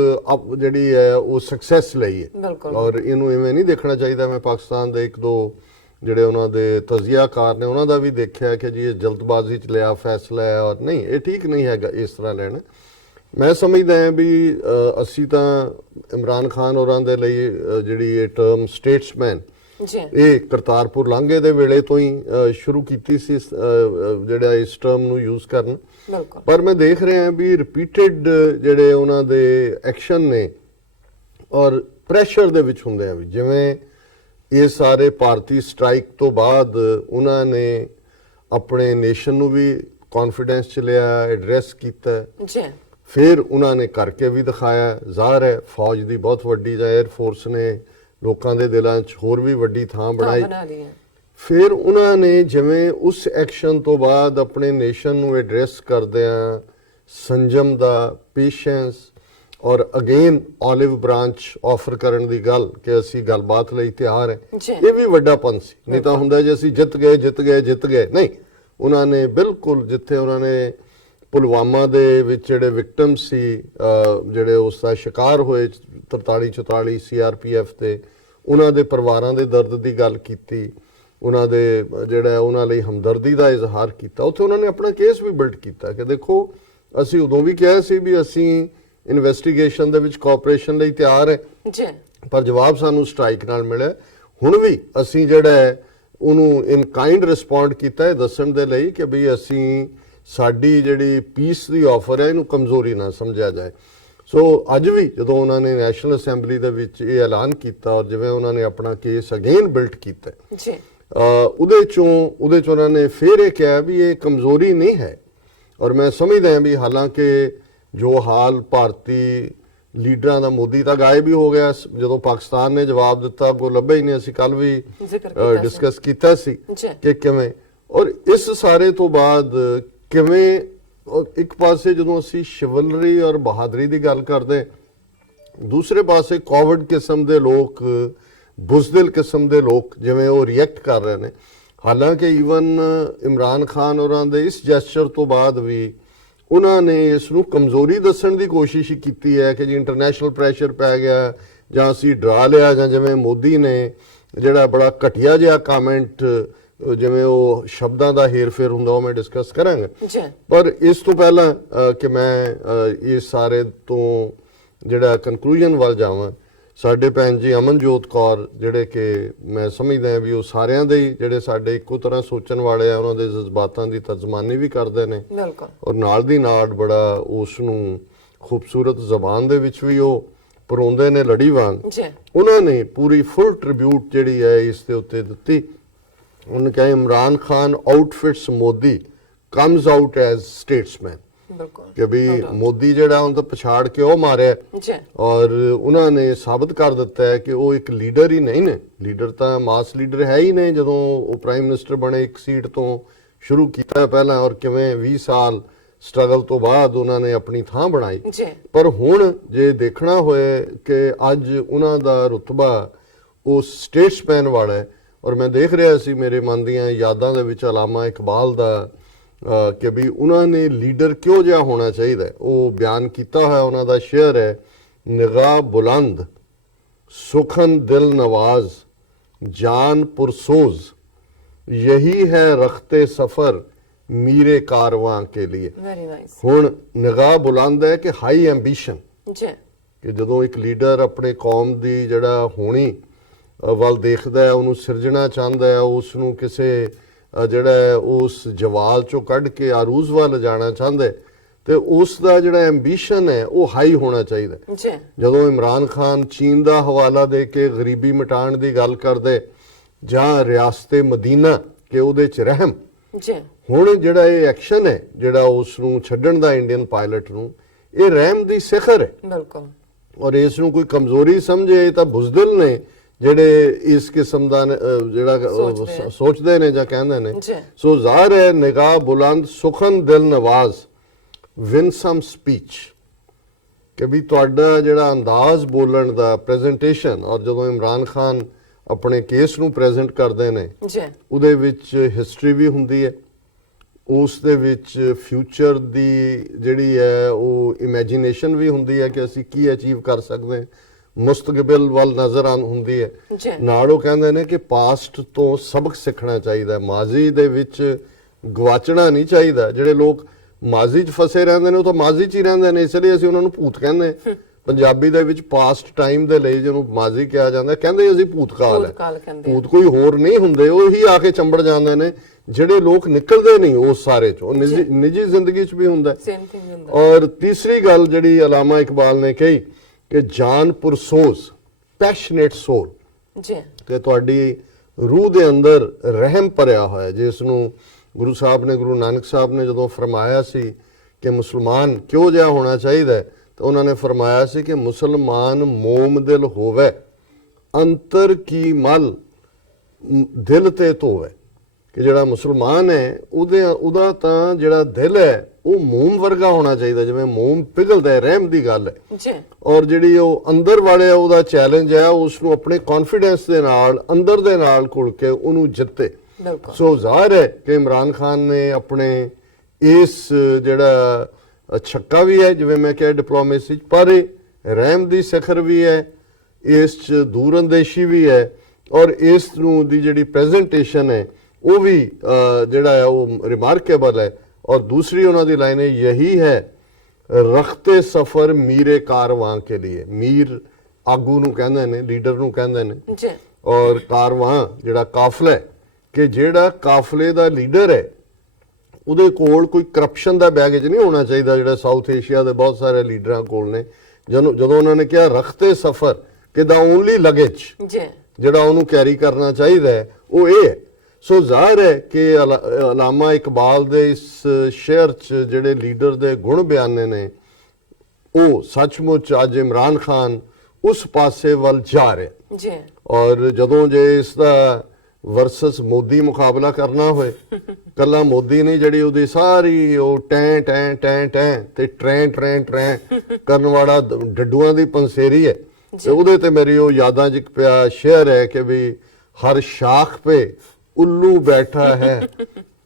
ਜਿਹੜੀ ਹੈ ਉਹ ਸਕਸੈਸ ਲਈ ਹੈ। ਔਰ ਇਹਨੂੰ ਇਵੇਂ ਨਹੀਂ ਦੇਖਣਾ ਚਾਹੀਦਾ। ਮੈਂ ਪਾਕਿਸਤਾਨ ਦੇ ਇੱਕ ਦੋ ਜਿਹੜੇ ਉਹਨਾਂ ਦੇ ਤਜ਼ੀਆਕਾਰ ਨੇ ਉਹਨਾਂ ਦਾ ਵੀ ਦੇਖਿਆ ਕਿ ਜੀ ਇਹ ਜਲਦਬਾਜ਼ੀ 'ਚ ਲਿਆ ਫੈਸਲਾ ਹੈ ਔਰ ਨਹੀਂ, ਇਹ ਠੀਕ ਨਹੀਂ ਹੈਗਾ ਇਸ ਤਰ੍ਹਾਂ ਲੈਣਾ। ਮੈਂ ਸਮਝਦਾ ਹਾਂ ਵੀ ਅਸੀਂ ਤਾਂ ਇਮਰਾਨ ਖਾਨ ਹੋਰਾਂ ਦੇ ਲਈ ਜਿਹੜੀ ਇਹ ਟਰਮ ਸਟੇਟਸਮੈਨ ਇਹ ਕਰਤਾਰਪੁਰ ਲਾਂਘੇ ਦੇ ਵੇਲੇ ਤੋਂ ਹੀ ਸ਼ੁਰੂ ਕੀਤੀ ਸੀ ਜਿਹੜਾ ਇਸ ਟਰਮ ਨੂੰ ਯੂਜ਼ ਕਰਨ। ਪਰ ਮੈਂ ਦੇਖ ਰਿਹਾ ਵੀ ਰਿਪੀਟਡ ਜਿਹੜੇ ਉਹਨਾਂ ਦੇ ਐਕਸ਼ਨ ਨੇ ਔਰ ਪ੍ਰੈਸ਼ਰ ਦੇ ਵਿੱਚ ਹੁੰਦੇ ਆ ਵੀ ਜਿਵੇਂ ਇਹ ਸਾਰੇ ਭਾਰਤੀ ਸਟ੍ਰਾਈਕ ਤੋਂ ਬਾਅਦ ਉਹਨਾਂ ਨੇ ਆਪਣੇ ਨੇਸ਼ਨ ਨੂੰ ਵੀ ਕੌਨਫੀਡੈਂਸ ਚ ਲਿਆ, ਐਡਰੈਸ ਕੀਤਾ ਜੀ। ਫਿਰ ਉਹਨਾਂ ਨੇ ਕਰਕੇ ਵੀ ਦਿਖਾਇਆ। ਜ਼ਾਹਰ ਹੈ ਫੌਜ ਦੀ ਬਹੁਤ ਵੱਡੀ ਜਾਂ 에ਅਰ ਫੋਰਸ ਨੇ ਲੋਕਾਂ ਦੇ ਦਿਲਾਂ 'ਚ ਹੋਰ ਵੀ ਵੱਡੀ ਥਾਂ ਬਣਾਈ। ਬਣਾ ਲਈ ਹੈ। ਫਿਰ ਉਹਨਾਂ ਨੇ ਜਿਵੇਂ ਉਸ ਐਕਸ਼ਨ ਤੋਂ ਬਾਅਦ ਆਪਣੇ ਨੇਸ਼ਨ ਨੂੰ ਐਡਰੈਸ ਕਰਦਿਆਂ ਸੰਜਮ ਦਾ, ਪੇਸ਼ੈਂਸ ਔਰ ਅਗੇਨ olive branch ਆਫਰ ਕਰਨ ਦੀ ਗੱਲ ਕਿ ਅਸੀਂ ਗੱਲਬਾਤ ਲਈ ਤਿਆਰ ਹੈ, ਜੀ। ਇਹ ਵੀ ਵੱਡਾ ਪੰਨ ਸੀ। ਨਹੀਂ ਤਾਂ ਹੁੰਦਾ ਜੇ ਅਸੀਂ ਜਿੱਤ ਗਏ ਨਹੀਂ, ਉਹਨਾਂ ਨੇ ਬਿਲਕੁਲ ਜਿੱਥੇ ਉਹਨਾਂ ਨੇ ਪੁਲਵਾਮਾ ਦੇ ਵਿੱਚ ਜਿਹੜੇ ਵਿਕਟਮ ਸੀ, ਜਿਹੜੇ ਉਸ ਦਾ ਸ਼ਿਕਾਰ ਹੋਏ 43-44 CRPF ਤੇ, ਉਹਨਾਂ ਦੇ ਪਰਿਵਾਰਾਂ ਦੇ ਦਰਦ ਦੀ ਗੱਲ ਕੀਤੀ, ਉਹਨਾਂ ਦੇ ਜਿਹੜਾ ਉਹਨਾਂ ਲਈ ਹਮਦਰਦੀ ਦਾ ਇਜ਼ਹਾਰ ਕੀਤਾ। ਉੱਥੇ ਉਹਨਾਂ ਨੇ ਆਪਣਾ ਕੇਸ ਵੀ ਬਿਲਡ ਕੀਤਾ ਕਿ ਦੇਖੋ ਅਸੀਂ ਉਦੋਂ ਵੀ ਕਿਹਾ ਸੀ ਵੀ ਅਸੀਂ ਇਨਵੈਸਟੀਗੇਸ਼ਨ ਦੇ ਵਿੱਚ ਕੋਆਪਰੇਸ਼ਨ ਲਈ ਤਿਆਰ ਹੈ ਜੀ, ਪਰ ਜਵਾਬ ਸਾਨੂੰ ਸਟ੍ਰਾਈਕ ਨਾਲ ਮਿਲਿਆ। ਹੁਣ ਵੀ ਅਸੀਂ ਜਿਹੜਾ ਹੈ ਉਹਨੂੰ ਇਨ ਕਾਈਂਡ ਰਿਸਪੌਂਡ ਕੀਤਾ ਹੈ ਦੱਸਣ ਦੇ ਲਈ ਕਿ ਵੀ ਅਸੀਂ ਸਾਡੀ ਜਿਹੜੀ ਪੀਸ ਦੀ ਆਫਰ ਹੈ ਇਹਨੂੰ ਕਮਜ਼ੋਰੀ ਨਾ ਸਮਝਿਆ ਜਾਏ। ਸੋ ਅੱਜ ਵੀ ਜਦੋਂ ਉਹਨਾਂ ਨੇ ਨੈਸ਼ਨਲ ਅਸੈਂਬਲੀ ਦੇ ਵਿੱਚ ਇਹ ਐਲਾਨ ਕੀਤਾ ਔਰ ਜਿਵੇਂ ਉਹਨਾਂ ਨੇ ਆਪਣਾ ਕੇਸ ਅਗੇਨ ਬਿਲਡ ਕੀਤਾ ਜੀ, ਉਹਦੇ ਚੋਂ ਉਹਨਾਂ ਨੇ ਫਿਰ ਇਹ ਕਿਹਾ ਵੀ ਇਹ ਕਮਜ਼ੋਰੀ ਨਹੀਂ ਹੈ। ਔਰ ਮੈਂ ਸਮਝਦਾ ਹਾਂ ਵੀ ਹਾਲਾਂਕਿ ਜੋ ਹਾਲ ਭਾਰਤੀ ਲੀਡਰਾਂ ਦਾ, ਮੋਦੀ ਤਾਂ ਗਾਇਬ ਹੀ ਹੋ ਗਿਆ ਜਦੋਂ ਪਾਕਿਸਤਾਨ ਨੇ ਜਵਾਬ ਦਿੱਤਾ, ਅੱਗੋਂ ਲੱਭਿਆ ਹੀ ਨਹੀਂ। ਅਸੀਂ ਕੱਲ ਵੀ ਡਿਸਕਸ ਕੀਤਾ ਸੀ ਕਿ ਕਿਵੇਂ, ਔਰ ਇਸ ਸਾਰੇ ਤੋਂ ਬਾਅਦ ਕਿਵੇਂ ਇੱਕ ਪਾਸੇ ਜਦੋਂ ਅਸੀਂ ਸ਼ਿਵਲਰੀ ਔਰ ਬਹਾਦਰੀ ਦੀ ਗੱਲ ਕਰਦੇ, ਦੂਸਰੇ ਪਾਸੇ ਕੋਵਿਡ ਕਿਸਮ ਦੇ ਲੋਕ, ਬੁਜ਼ਦਿਲ ਕਿਸਮ ਦੇ ਲੋਕ ਜਿਵੇਂ ਉਹ ਰਿਐਕਟ ਕਰ ਰਹੇ ਨੇ। ਹਾਲਾਂਕਿ ਈਵਨ ਇਮਰਾਨ ਖਾਨ ਹੋਰਾਂ ਦੇ ਇਸ ਜੈਸਚਰ ਤੋਂ ਬਾਅਦ ਵੀ ਉਹਨਾਂ ਨੇ ਇਸ ਨੂੰ ਕਮਜ਼ੋਰੀ ਦੱਸਣ ਦੀ ਕੋਸ਼ਿਸ਼ ਕੀਤੀ ਹੈ ਕਿ ਜੀ ਇੰਟਰਨੈਸ਼ਨਲ ਪ੍ਰੈਸ਼ਰ ਪੈ ਗਿਆ ਜਾਂ ਅਸੀਂ ਡਰਾ ਲਿਆ, ਜਾਂ ਜਿਵੇਂ ਮੋਦੀ ਨੇ ਜਿਹੜਾ ਬੜਾ ਘਟੀਆ ਜਿਹਾ ਕਮੈਂਟ, ਜਿਵੇਂ ਉਹ ਸ਼ਬਦਾਂ ਦਾ ਹੇਰ-ਫੇਰ ਹੁੰਦਾ, ਉਹ ਮੈਂ ਡਿਸਕਸ ਕਰਾਂਗਾ। ਪਰ ਇਸ ਤੋਂ ਪਹਿਲਾਂ ਕਿ ਮੈਂ ਇਸ ਸਾਰੇ ਤੋਂ ਜਿਹੜਾ ਕਨਕਲੂਜਨ ਵੱਲ ਜਾਵਾਂ, ਸਾਡੇ ਭੈਣ ਜੀ ਅਮਨਜੋਤ ਕੌਰ ਜਿਹੜੇ ਕਿ ਮੈਂ ਸਮਝਦਾ ਹਾਂ ਵੀ ਉਹ ਸਾਰਿਆਂ ਦੇ ਹੀ ਜਿਹੜੇ ਸਾਡੇ ਇੱਕੋ ਤਰ੍ਹਾਂ ਸੋਚਣ ਵਾਲੇ ਆ, ਉਹਨਾਂ ਦੇ ਜਜ਼ਬਾਤਾਂ ਦੀ ਤਰਜਮਾਨੀ ਵੀ ਕਰਦੇ ਨੇ ਔਰ ਨਾਲ ਦੀ ਨਾਲ ਬੜਾ ਉਸ ਨੂੰ ਖੂਬਸੂਰਤ ਜ਼ਬਾਨ ਦੇ ਵਿੱਚ ਵੀ ਉਹ ਪਰੋਂਦੇ ਨੇ ਲੜੀ ਵਾਂਗ। ਉਹਨਾਂ ਨੇ ਪੂਰੀ ਫੁੱਲ ਟ੍ਰਿਬਿਊਟ ਜਿਹੜੀ ਹੈ ਇਸ ਦੇ ਉੱਤੇ ਦਿੱਤੀ। ਉਹਨੇ ਕਿਹਾ Imran Khan outfits Modi comes out as statesman, ਕਿ ਵੀ ਮੋਦੀ ਜਿਹੜਾ ਉਹਨੂੰ ਤਾਂ ਪਛਾੜ ਕੇ ਉਹ ਮਾਰਿਆ ਔਰ ਉਹਨਾਂ ਨੇ ਸਾਬਤ ਕਰ ਦਿੱਤਾ ਹੈ ਕਿ ਉਹ ਇੱਕ ਲੀਡਰ ਹੀ ਨਹੀਂ ਨੇ। ਲੀਡਰ ਤਾਂ ਮਾਸ ਲੀਡਰ ਹੈ ਹੀ ਨਹੀਂ। ਜਦੋਂ ਉਹ ਪ੍ਰਾਈਮ ਮਿਨਿਸਟਰ ਬਣੇ ਇੱਕ ਸੀਟ ਤੋਂ ਸ਼ੁਰੂ ਕੀਤਾ ਪਹਿਲਾਂ, ਔਰ ਕਿਵੇਂ 20 ਸਾਲ ਸਟਰਗਲ ਤੋਂ ਬਾਅਦ ਉਹਨਾਂ ਨੇ ਆਪਣੀ ਥਾਂ ਬਣਾਈ। ਪਰ ਹੁਣ ਜੇ ਦੇਖਣਾ ਹੋਏ ਕਿ ਅੱਜ ਉਹਨਾਂ ਦਾ ਰੁਤਬਾ ਉਹ ਸਟੇਟਸਮੈਨ ਵਾਲਾ ਹੈ। ਔਰ ਮੈਂ ਦੇਖ ਰਿਹਾ ਸੀ ਮੇਰੇ ਮਨ ਦੀਆਂ ਯਾਦਾਂ ਦੇ ਵਿੱਚ ਅਲਾਮਾ ਇਕਬਾਲ ਦਾ ਕਿ ਵੀ ਉਹਨਾਂ ਨੇ ਲੀਡਰ ਕਿਉਂ ਜਿਹਾ ਹੋਣਾ ਚਾਹੀਦਾ, ਉਹ ਬਿਆਨ ਕੀਤਾ ਹੋਇਆ ਉਹਨਾਂ ਦਾ ਸ਼ੇਅਰ ਹੈ, ਨਿਗਾਹ ਬੁਲੰਦ, ਸੁਖਨ ਦਿਲ ਨਵਾਜ਼, ਜਾਨ ਪੁਰਸੋਜ਼, ਯਹੀ ਹੈ ਰਖਤੇ ਸਫਰ ਮੀਰੇ ਕਾਰਵਾਂ ਕੇ ਲਈ। ਹੁਣ ਨਿਗਾਹ ਬੁਲੰਦ ਹੈ ਕਿ ਹਾਈ ਐਂਬੀਸ਼ਨ, ਕਿ ਜਦੋਂ ਇੱਕ ਲੀਡਰ ਆਪਣੇ ਕੌਮ ਦੀ ਜਿਹੜਾ ਹੋਣੀ ਵੱਲ ਦੇਖਦਾ ਹੈ, ਉਹਨੂੰ ਸਿਰਜਣਾ ਚਾਹੁੰਦਾ ਹੈ, ਉਸ ਨੂੰ ਕਿਸੇ ਜਿਹੜਾ ਉਸ ਜਵਾਲ ਚੋਂ ਕੱਢ ਕੇ ਆਰੂਜ਼ ਵੱਲ ਜਾਣਾ ਚਾਹੁੰਦਾ, ਤੇ ਉਸ ਦਾ ਜਿਹੜਾ ਐਂਬੀਸ਼ਨ ਹੈ ਉਹ ਹਾਈ ਹੋਣਾ ਚਾਹੀਦਾ। ਜਦੋਂ ਇਮਰਾਨ ਖਾਨ ਚੀਨ ਦਾ ਹਵਾਲਾ ਦੇ ਕੇ ਗਰੀਬੀ ਮਿਟਾਉਣ ਦੀ ਗੱਲ ਕਰਦੇ, ਜਾਂ ਰਿਆਸਤੇ ਮਦੀਨਾ ਕਿ ਉਹਦੇ ਚ ਰਹਿਮ, ਹੁਣ ਜਿਹੜਾ ਇਹ ਐਕਸ਼ਨ ਹੈ ਜਿਹੜਾ ਉਸ ਨੂੰ ਛੱਡਣ ਦਾ ਇੰਡੀਅਨ ਪਾਇਲਟ ਨੂੰ, ਇਹ ਰਹਿਮ ਦੀ ਸਿਖਰ ਹੈ। ਔਰ ਇਸ ਨੂੰ ਕੋਈ ਕਮਜ਼ੋਰੀ ਸਮਝੇ ਤਾਂ ਬੁਜ਼ਦਿਲ ਨੇ ਜਿਹੜੇ ਇਸ ਕਿਸਮ ਦਾ ਜਿਹੜਾ ਸੋਚਦੇ ਨੇ ਜਾਂ ਕਹਿੰਦੇ ਨੇ। ਸੋ ਜ਼ਾਹਰ ਹੈ ਨਿਗਾਹ ਬੁਲੰਦ, ਸੁਖਨ ਦਿਲ ਨਵਾਜ਼, ਵਿਨਸਮ ਸਪੀਚ, ਕਿ ਵੀ ਤੁਹਾਡਾ ਜਿਹੜਾ ਅੰਦਾਜ਼ ਬੋਲਣ ਦਾ, ਪ੍ਰੈਜ਼ੈਂਟੇਸ਼ਨ, ਔਰ ਜਦੋਂ ਇਮਰਾਨ ਖਾਨ ਆਪਣੇ ਕੇਸ ਨੂੰ ਪ੍ਰੈਜ਼ੈਂਟ ਕਰਦੇ ਨੇ ਉਹਦੇ ਵਿੱਚ ਹਿਸਟਰੀ ਵੀ ਹੁੰਦੀ ਹੈ, ਉਸ ਦੇ ਵਿੱਚ ਫਿਊਚਰ ਦੀ ਜਿਹੜੀ ਹੈ ਉਹ ਇਮੇਜਿਨੇਸ਼ਨ ਵੀ ਹੁੰਦੀ ਹੈ ਕਿ ਅਸੀਂ ਕੀ ਅਚੀਵ ਕਰ ਸਕਦੇ ਹਾਂ, ਮੁਸਤਕਬਲ ਵੱਲ ਨਜ਼ਰ ਹੁੰਦੀ ਹੈ। ਨਾਲ ਉਹ ਕਹਿੰਦੇ ਨੇ ਕਿ ਪਾਸਟ ਤੋਂ ਸਬਕ ਸਿੱਖਣਾ ਚਾਹੀਦਾ, ਮਾਜ਼ੀ ਦੇ ਵਿੱਚ ਗਵਾਚਣਾ ਨਹੀਂ ਚਾਹੀਦਾ। ਜਿਹੜੇ ਲੋਕ ਮਾਜ਼ੀ 'ਚ ਫਸੇ ਰਹਿੰਦੇ ਨੇ ਉਹ ਤਾਂ ਮਾਜ਼ੀ 'ਚ ਹੀ ਰਹਿੰਦੇ ਨੇ, ਇਸ ਲਈ ਅਸੀਂ ਉਹਨਾਂ ਨੂੰ ਭੂਤ ਕਹਿੰਦੇ। ਪੰਜਾਬੀ ਦੇ ਵਿੱਚ ਪਾਸਟ ਟਾਈਮ ਦੇ ਲਈ ਜਿਹਨੂੰ ਮਾਜ਼ੀ ਕਿਹਾ ਜਾਂਦਾ, ਕਹਿੰਦੇ ਅਸੀਂ ਭੂਤਕਾਲ ਹੈ। ਭੂਤ ਕੋਈ ਹੋਰ ਨਹੀਂ ਹੁੰਦੇ, ਉਹ ਹੀ ਆ ਕੇ ਚੰਬੜ ਜਾਂਦੇ ਨੇ। ਜਿਹੜੇ ਲੋਕ ਨਿਕਲਦੇ ਨਹੀਂ ਉਸ ਸਾਰੇ ਚੋਂ, ਨਿੱਜੀ ਜ਼ਿੰਦਗੀ 'ਚ ਵੀ ਹੁੰਦਾ। ਔਰ ਤੀਸਰੀ ਗੱਲ ਜਿਹੜੀ ਅਲਾਮਾ ਇਕਬਾਲ ਨੇ ਕਹੀ ਕਿ ਜਾਨ ਪੁਰਸੋਜ਼, ਪੈਸ਼ਨੇਟ ਸੋਲ, ਜੀ ਕਿ ਤੁਹਾਡੀ ਰੂਹ ਦੇ ਅੰਦਰ ਰਹਿਮ ਭਰਿਆ ਹੋਇਆ, ਜਿਸ ਨੂੰ ਗੁਰੂ ਸਾਹਿਬ ਨੇ, ਗੁਰੂ ਨਾਨਕ ਸਾਹਿਬ ਨੇ ਜਦੋਂ ਫਰਮਾਇਆ ਸੀ ਕਿ ਮੁਸਲਮਾਨ ਕਿਉਂ ਜਿਹਾ ਹੋਣਾ ਚਾਹੀਦਾ ਹੈ, ਤਾਂ ਉਹਨਾਂ ਨੇ ਫਰਮਾਇਆ ਸੀ ਕਿ ਮੁਸਲਮਾਨ ਮੋਮ ਦਿਲ ਹੋਵੇ, ਅੰਤਰ ਕੀ ਮਲ ਦਿਲ ਤੇ ਧੋਵੇ। ਕਿ ਜਿਹੜਾ ਮੁਸਲਮਾਨ ਹੈ ਉਹਦਾ ਤਾਂ ਜਿਹੜਾ ਦਿਲ ਹੈ ਉਹ ਮੋਮ ਵਰਗਾ ਹੋਣਾ ਚਾਹੀਦਾ, ਜਿਵੇਂ ਮੋਮ ਪਿਘਲਦਾ ਹੈ, ਰਹਿਮ ਦੀ ਗੱਲ ਹੈ ਜੀ। ਔਰ ਜਿਹੜੀ ਉਹ ਅੰਦਰ ਵਾਲੇ ਆ, ਉਹਦਾ ਚੈਲੰਜ ਹੈ ਉਸ ਨੂੰ ਆਪਣੇ ਕੌਨਫੀਡੈਂਸ ਦੇ ਨਾਲ, ਅੰਦਰ ਦੇ ਨਾਲ ਘੁਲ ਕੇ ਉਹਨੂੰ ਜਿੱਤੇ। ਸੋ ਜ਼ਾਹਰ ਹੈ ਕਿ ਇਮਰਾਨ ਖਾਨ ਨੇ ਆਪਣੇ ਇਸ ਜਿਹੜਾ ਛੱਕਾ ਵੀ ਹੈ, ਜਿਵੇਂ ਮੈਂ ਕਿਹਾ ਡਿਪਲੋਮੇਸੀ, ਪਰ ਰਹਿਮ ਦੀ ਸਿਖਰ ਵੀ ਹੈ, ਇਸ 'ਚ ਦੂਰਅੰਦੇਸ਼ੀ ਵੀ ਹੈ, ਔਰ ਇਸ ਨੂੰ ਦੀ ਜਿਹੜੀ ਪ੍ਰੈਜੈਂਟੇਸ਼ਨ ਹੈ ਉਹ ਵੀ ਜਿਹੜਾ ਹੈ ਉਹ ਰਿਮਾਰਕੇਬਲ ਹੈ। ਔਰ ਦੂਸਰੀ ਉਹਨਾਂ ਦੀ ਲਾਈਨ ਯਹੀ ਹੈ, ਰਖਤੇ ਸਫਰ ਮੀਰੇ ਕਾਰਵਾਂ ਕੇ ਲਈ। ਮੀਰ ਆਗੂ ਨੂੰ ਕਹਿੰਦੇ ਨੇ, ਲੀਡਰ ਨੂੰ ਕਹਿੰਦੇ ਨੇ, ਔਰ ਕਾਰਵਾਂ ਜਿਹੜਾ ਕਾਫਲਾ ਹੈ, ਕਿ ਜਿਹੜਾ ਕਾਫਲੇ ਦਾ ਲੀਡਰ ਹੈ ਉਹਦੇ ਕੋਲ ਕੋਈ ਕਰਪਸ਼ਨ ਦਾ ਬੈਗੇਜ ਨਹੀਂ ਹੋਣਾ ਚਾਹੀਦਾ, ਜਿਹੜਾ ਸਾਊਥ ਏਸ਼ੀਆ ਦੇ ਬਹੁਤ ਸਾਰੇ ਲੀਡਰਾਂ ਕੋਲ ਨੇ। ਜਦੋਂ ਉਹਨਾਂ ਨੇ ਕਿਹਾ ਰਖਤੇ ਸਫਰ, ਕਿ ਦਾ ਓਨਲੀ ਲਗੇਜ ਜਿਹੜਾ ਉਹਨੂੰ ਕੈਰੀ ਕਰਨਾ ਚਾਹੀਦਾ ਹੈ ਉਹ ਇਹ ਹੈ। ਸੋ ਜ਼ਾਹਰ ਹੈ ਕਿ ਅਲਾਮਾ ਇਕਬਾਲ ਦੇ ਇਸ ਸ਼ੇਅਰ 'ਚ ਜਿਹੜੇ ਲੀਡਰ ਦੇ ਗੁਣ ਬਿਆਨੇ ਨੇ, ਉਹ ਸੱਚਮੁੱਚ ਅੱਜ ਇਮਰਾਨ ਖਾਨ ਉਸ ਪਾਸੇ ਵੱਲ ਜਾ ਰਿਹਾ ਜੀ। ਔਰ ਜਦੋਂ ਜੇ ਇਸ ਦਾ ਵਰਸਸ ਮੋਦੀ ਮੁਕਾਬਲਾ ਕਰਨਾ ਹੋਏ, ਕੱਲਾ ਮੋਦੀ ਨਹੀਂ, ਜਿਹੜੀ ਉਹਦੀ ਸਾਰੀ ਉਹ ਟੈਂ ਟੈਂ ਟੈਂ ਟੈਂ ਤੇ ਟਰੈਂ ਟਰੈਂ ਟਰੈਂ ਕਰਨ ਵਾਲਾ ਡੱਡੂਆਂ ਦੀ ਪੰਸੇਰੀ ਹੈ, ਤੇ ਉਹਦੇ ਤੇ ਮੇਰੀ ਉਹ ਯਾਦਾਂ 'ਚ ਇੱਕ ਪਿਆ ਸ਼ੇਅਰ ਹੈ ਕਿ ਵੀ ਹਰ ਸ਼ਾਖ पे उल्लू बैठा है,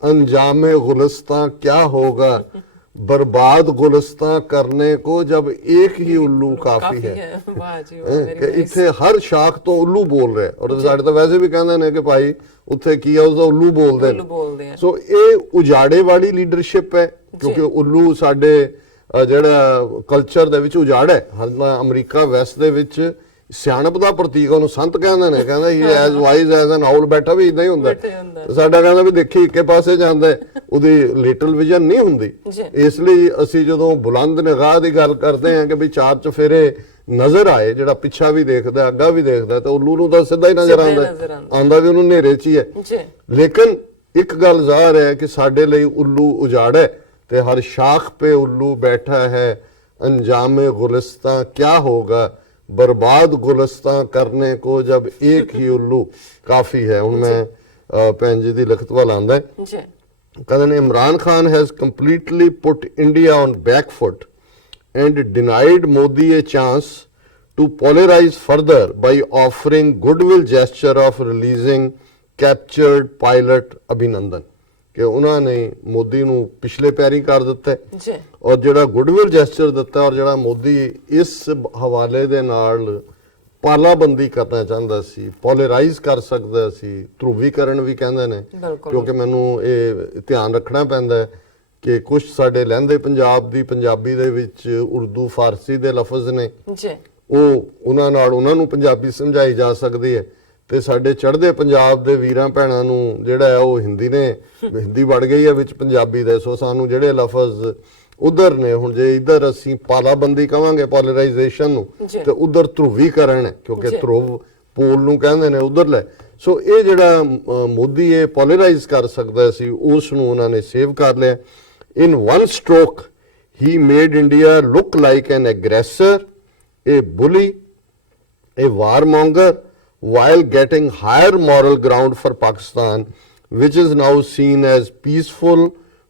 अंजामे गुलिस्तां क्या होगा, बर्बाद गुलिस्तां करने को जब एक ही उल्लू काफी है। कि इत्थे हर शाख तो उल्लू बोल रहे, और साडे तो वैसे भी कहंदे ने कि भाई उत्थे की है उसदा उल्लू बोलदे ने। सो ये उजाड़े वाली लीडरशिप है, क्योंकि उल्लू साडे ਜਿਹੜਾ ਕਲਚਰ ਦੇ ਵਿੱਚ ਉਜਾੜ ਹੈ। ਹਾਲਾਂ ਅਮਰੀਕਾ ਵੈਸਟ ਦੇ ਵਿੱਚ ਸਿਆਣਪ ਦਾ ਪ੍ਰਤੀਕ ਉਹਨੂੰ ਸੰਤ ਕਹਿੰਦੇ ਨੇ, ਕਹਿੰਦਾ ਹੀ as wise as an owl, ਬੈਠਾ ਵੀ ਇਦਾਂ ਹੀ ਹੁੰਦਾ। ਸਾਡਾ ਕਹਿੰਦਾ ਵੀ ਦੇਖੀ ਇੱਕੇ ਪਾਸੇ ਜਾਂਦਾ, ਉਹਦੀ ਲਿਟਲ ਵਿਜ਼ਨ ਨਹੀਂ ਹੁੰਦੀ। ਇਸ ਲਈ ਅਸੀਂ ਜਦੋਂ ਬੁਲੰਦ ਨਿਗਾਹ ਦੀ ਗੱਲ ਕਰਦੇ ਹਾਂ ਕਿ ਵੀ ਚਾਰ ਚਫੇਰੇ ਨਜ਼ਰ ਆਏ, ਜਿਹੜਾ ਪਿੱਛਾ ਵੀ ਦੇਖਦਾ, ਅੱਗਾ ਵੀ ਦੇਖਦਾ, ਤਾਂ ਉੱਲੂ ਨੂੰ ਤਾਂ ਸਿੱਧਾ ਹੀ ਨਜ਼ਰ ਆਉਂਦਾ ਵੀ ਉਹਨੂੰ ਹਨੇਰੇ 'ਚ ਹੀ ਹੈ। ਲੇਕਿਨ ਇੱਕ ਗੱਲ ਜ਼ਾਹਰ ਹੈ ਕਿ ਸਾਡੇ ਲਈ ਉੱਲੂ ਉਜਾੜ ਹੈ, ਤੇ ਹਰ ਸ਼ਾਖ पे उल्लू बैठा है, अंजामे गुलिस्तां क्या होगा, बर्बाद गुलिस्तां करने को जब एक ही उल्लू काफी है। ਹੁਣ ਮੈਂ ਭੈਣ ਜੀ ਦੀ ਲਿਖਤ ਵੱਲ ਆਉਂਦਾ ਹੈ। ਕਹਿੰਦੇ ਨੇ Imran Khan has completely put India on back foot and denied Modi a chance to polarize further by offering goodwill gesture of releasing captured pilot Abhinandan। ਕਿ ਉਹਨਾਂ ਨੇ ਮੋਦੀ ਨੂੰ ਪਿਛਲੇ ਪੈਰੀ ਕਰ ਦਿੱਤਾ ਜੀ, ਔਰ ਜਿਹੜਾ ਗੁੱਡਵਿਲ ਜੈਸਚਰ ਦਿੱਤਾ, ਔਰ ਜਿਹੜਾ ਮੋਦੀ ਇਸ ਹਵਾਲੇ ਦੇ ਨਾਲ ਪਾਲਾਬੰਦੀ ਕਰਨਾ ਚਾਹੁੰਦਾ ਸੀ, ਪੋਲਰਾਈਜ਼ ਕਰ ਸਕਦਾ ਸੀ, ਧਰੂਵੀਕਰਨ ਵੀ ਕਹਿੰਦੇ ਨੇ। ਕਿਉਂਕਿ ਮੈਨੂੰ ਇਹ ਧਿਆਨ ਰੱਖਣਾ ਪੈਂਦਾ ਕਿ ਕੁਝ ਸਾਡੇ ਲਹਿੰਦੇ ਪੰਜਾਬ ਦੀ ਪੰਜਾਬੀ ਦੇ ਵਿੱਚ ਉਰਦੂ ਫਾਰਸੀ ਦੇ ਲਫ਼ਜ਼ ਨੇ, ਉਹਨਾਂ ਨਾਲ ਉਹਨਾਂ ਨੂੰ ਪੰਜਾਬੀ ਸਮਝਾਈ ਜਾ ਸਕਦੀ ਹੈ, ਤੇ ਸਾਡੇ ਚੜ੍ਹਦੇ ਪੰਜਾਬ ਦੇ ਵੀਰਾਂ ਭੈਣਾਂ ਨੂੰ ਜਿਹੜਾ ਹੈ ਉਹ ਹਿੰਦੀ ਵੜ ਗਈ ਹੈ ਵਿੱਚ ਪੰਜਾਬੀ ਦੇ। ਸੋ ਸਾਨੂੰ ਜਿਹੜੇ ਲਫ਼ਜ਼ ਉਧਰ ਨੇ, ਹੁਣ ਜੇ ਇੱਧਰ ਅਸੀਂ ਪਾਲਾਬੰਦੀ ਕਵਾਂਗੇ ਪੋਲਰਾਈਜੇਸ਼ਨ ਨੂੰ, ਤੇ ਉਧਰ ਧਰੂਵੀਕਰਨ ਹੈ, ਕਿਉਂਕਿ ਧਰੁਵ ਪੋਲ ਨੂੰ ਕਹਿੰਦੇ ਨੇ ਉਧਰਲੇ। ਸੋ ਇਹ ਜਿਹੜਾ ਮੋਦੀ ਇਹ ਪੋਲਰਾਈਜ਼ ਕਰ ਸਕਦਾ ਸੀ, ਉਸ ਨੂੰ ਉਹਨਾਂ ਨੇ ਸੇਵ ਕਰ ਲਿਆ। In one stroke he made India look like an aggressor, a bully, a warmonger, while getting higher moral ground for Pakistan, which is now seen as peaceful,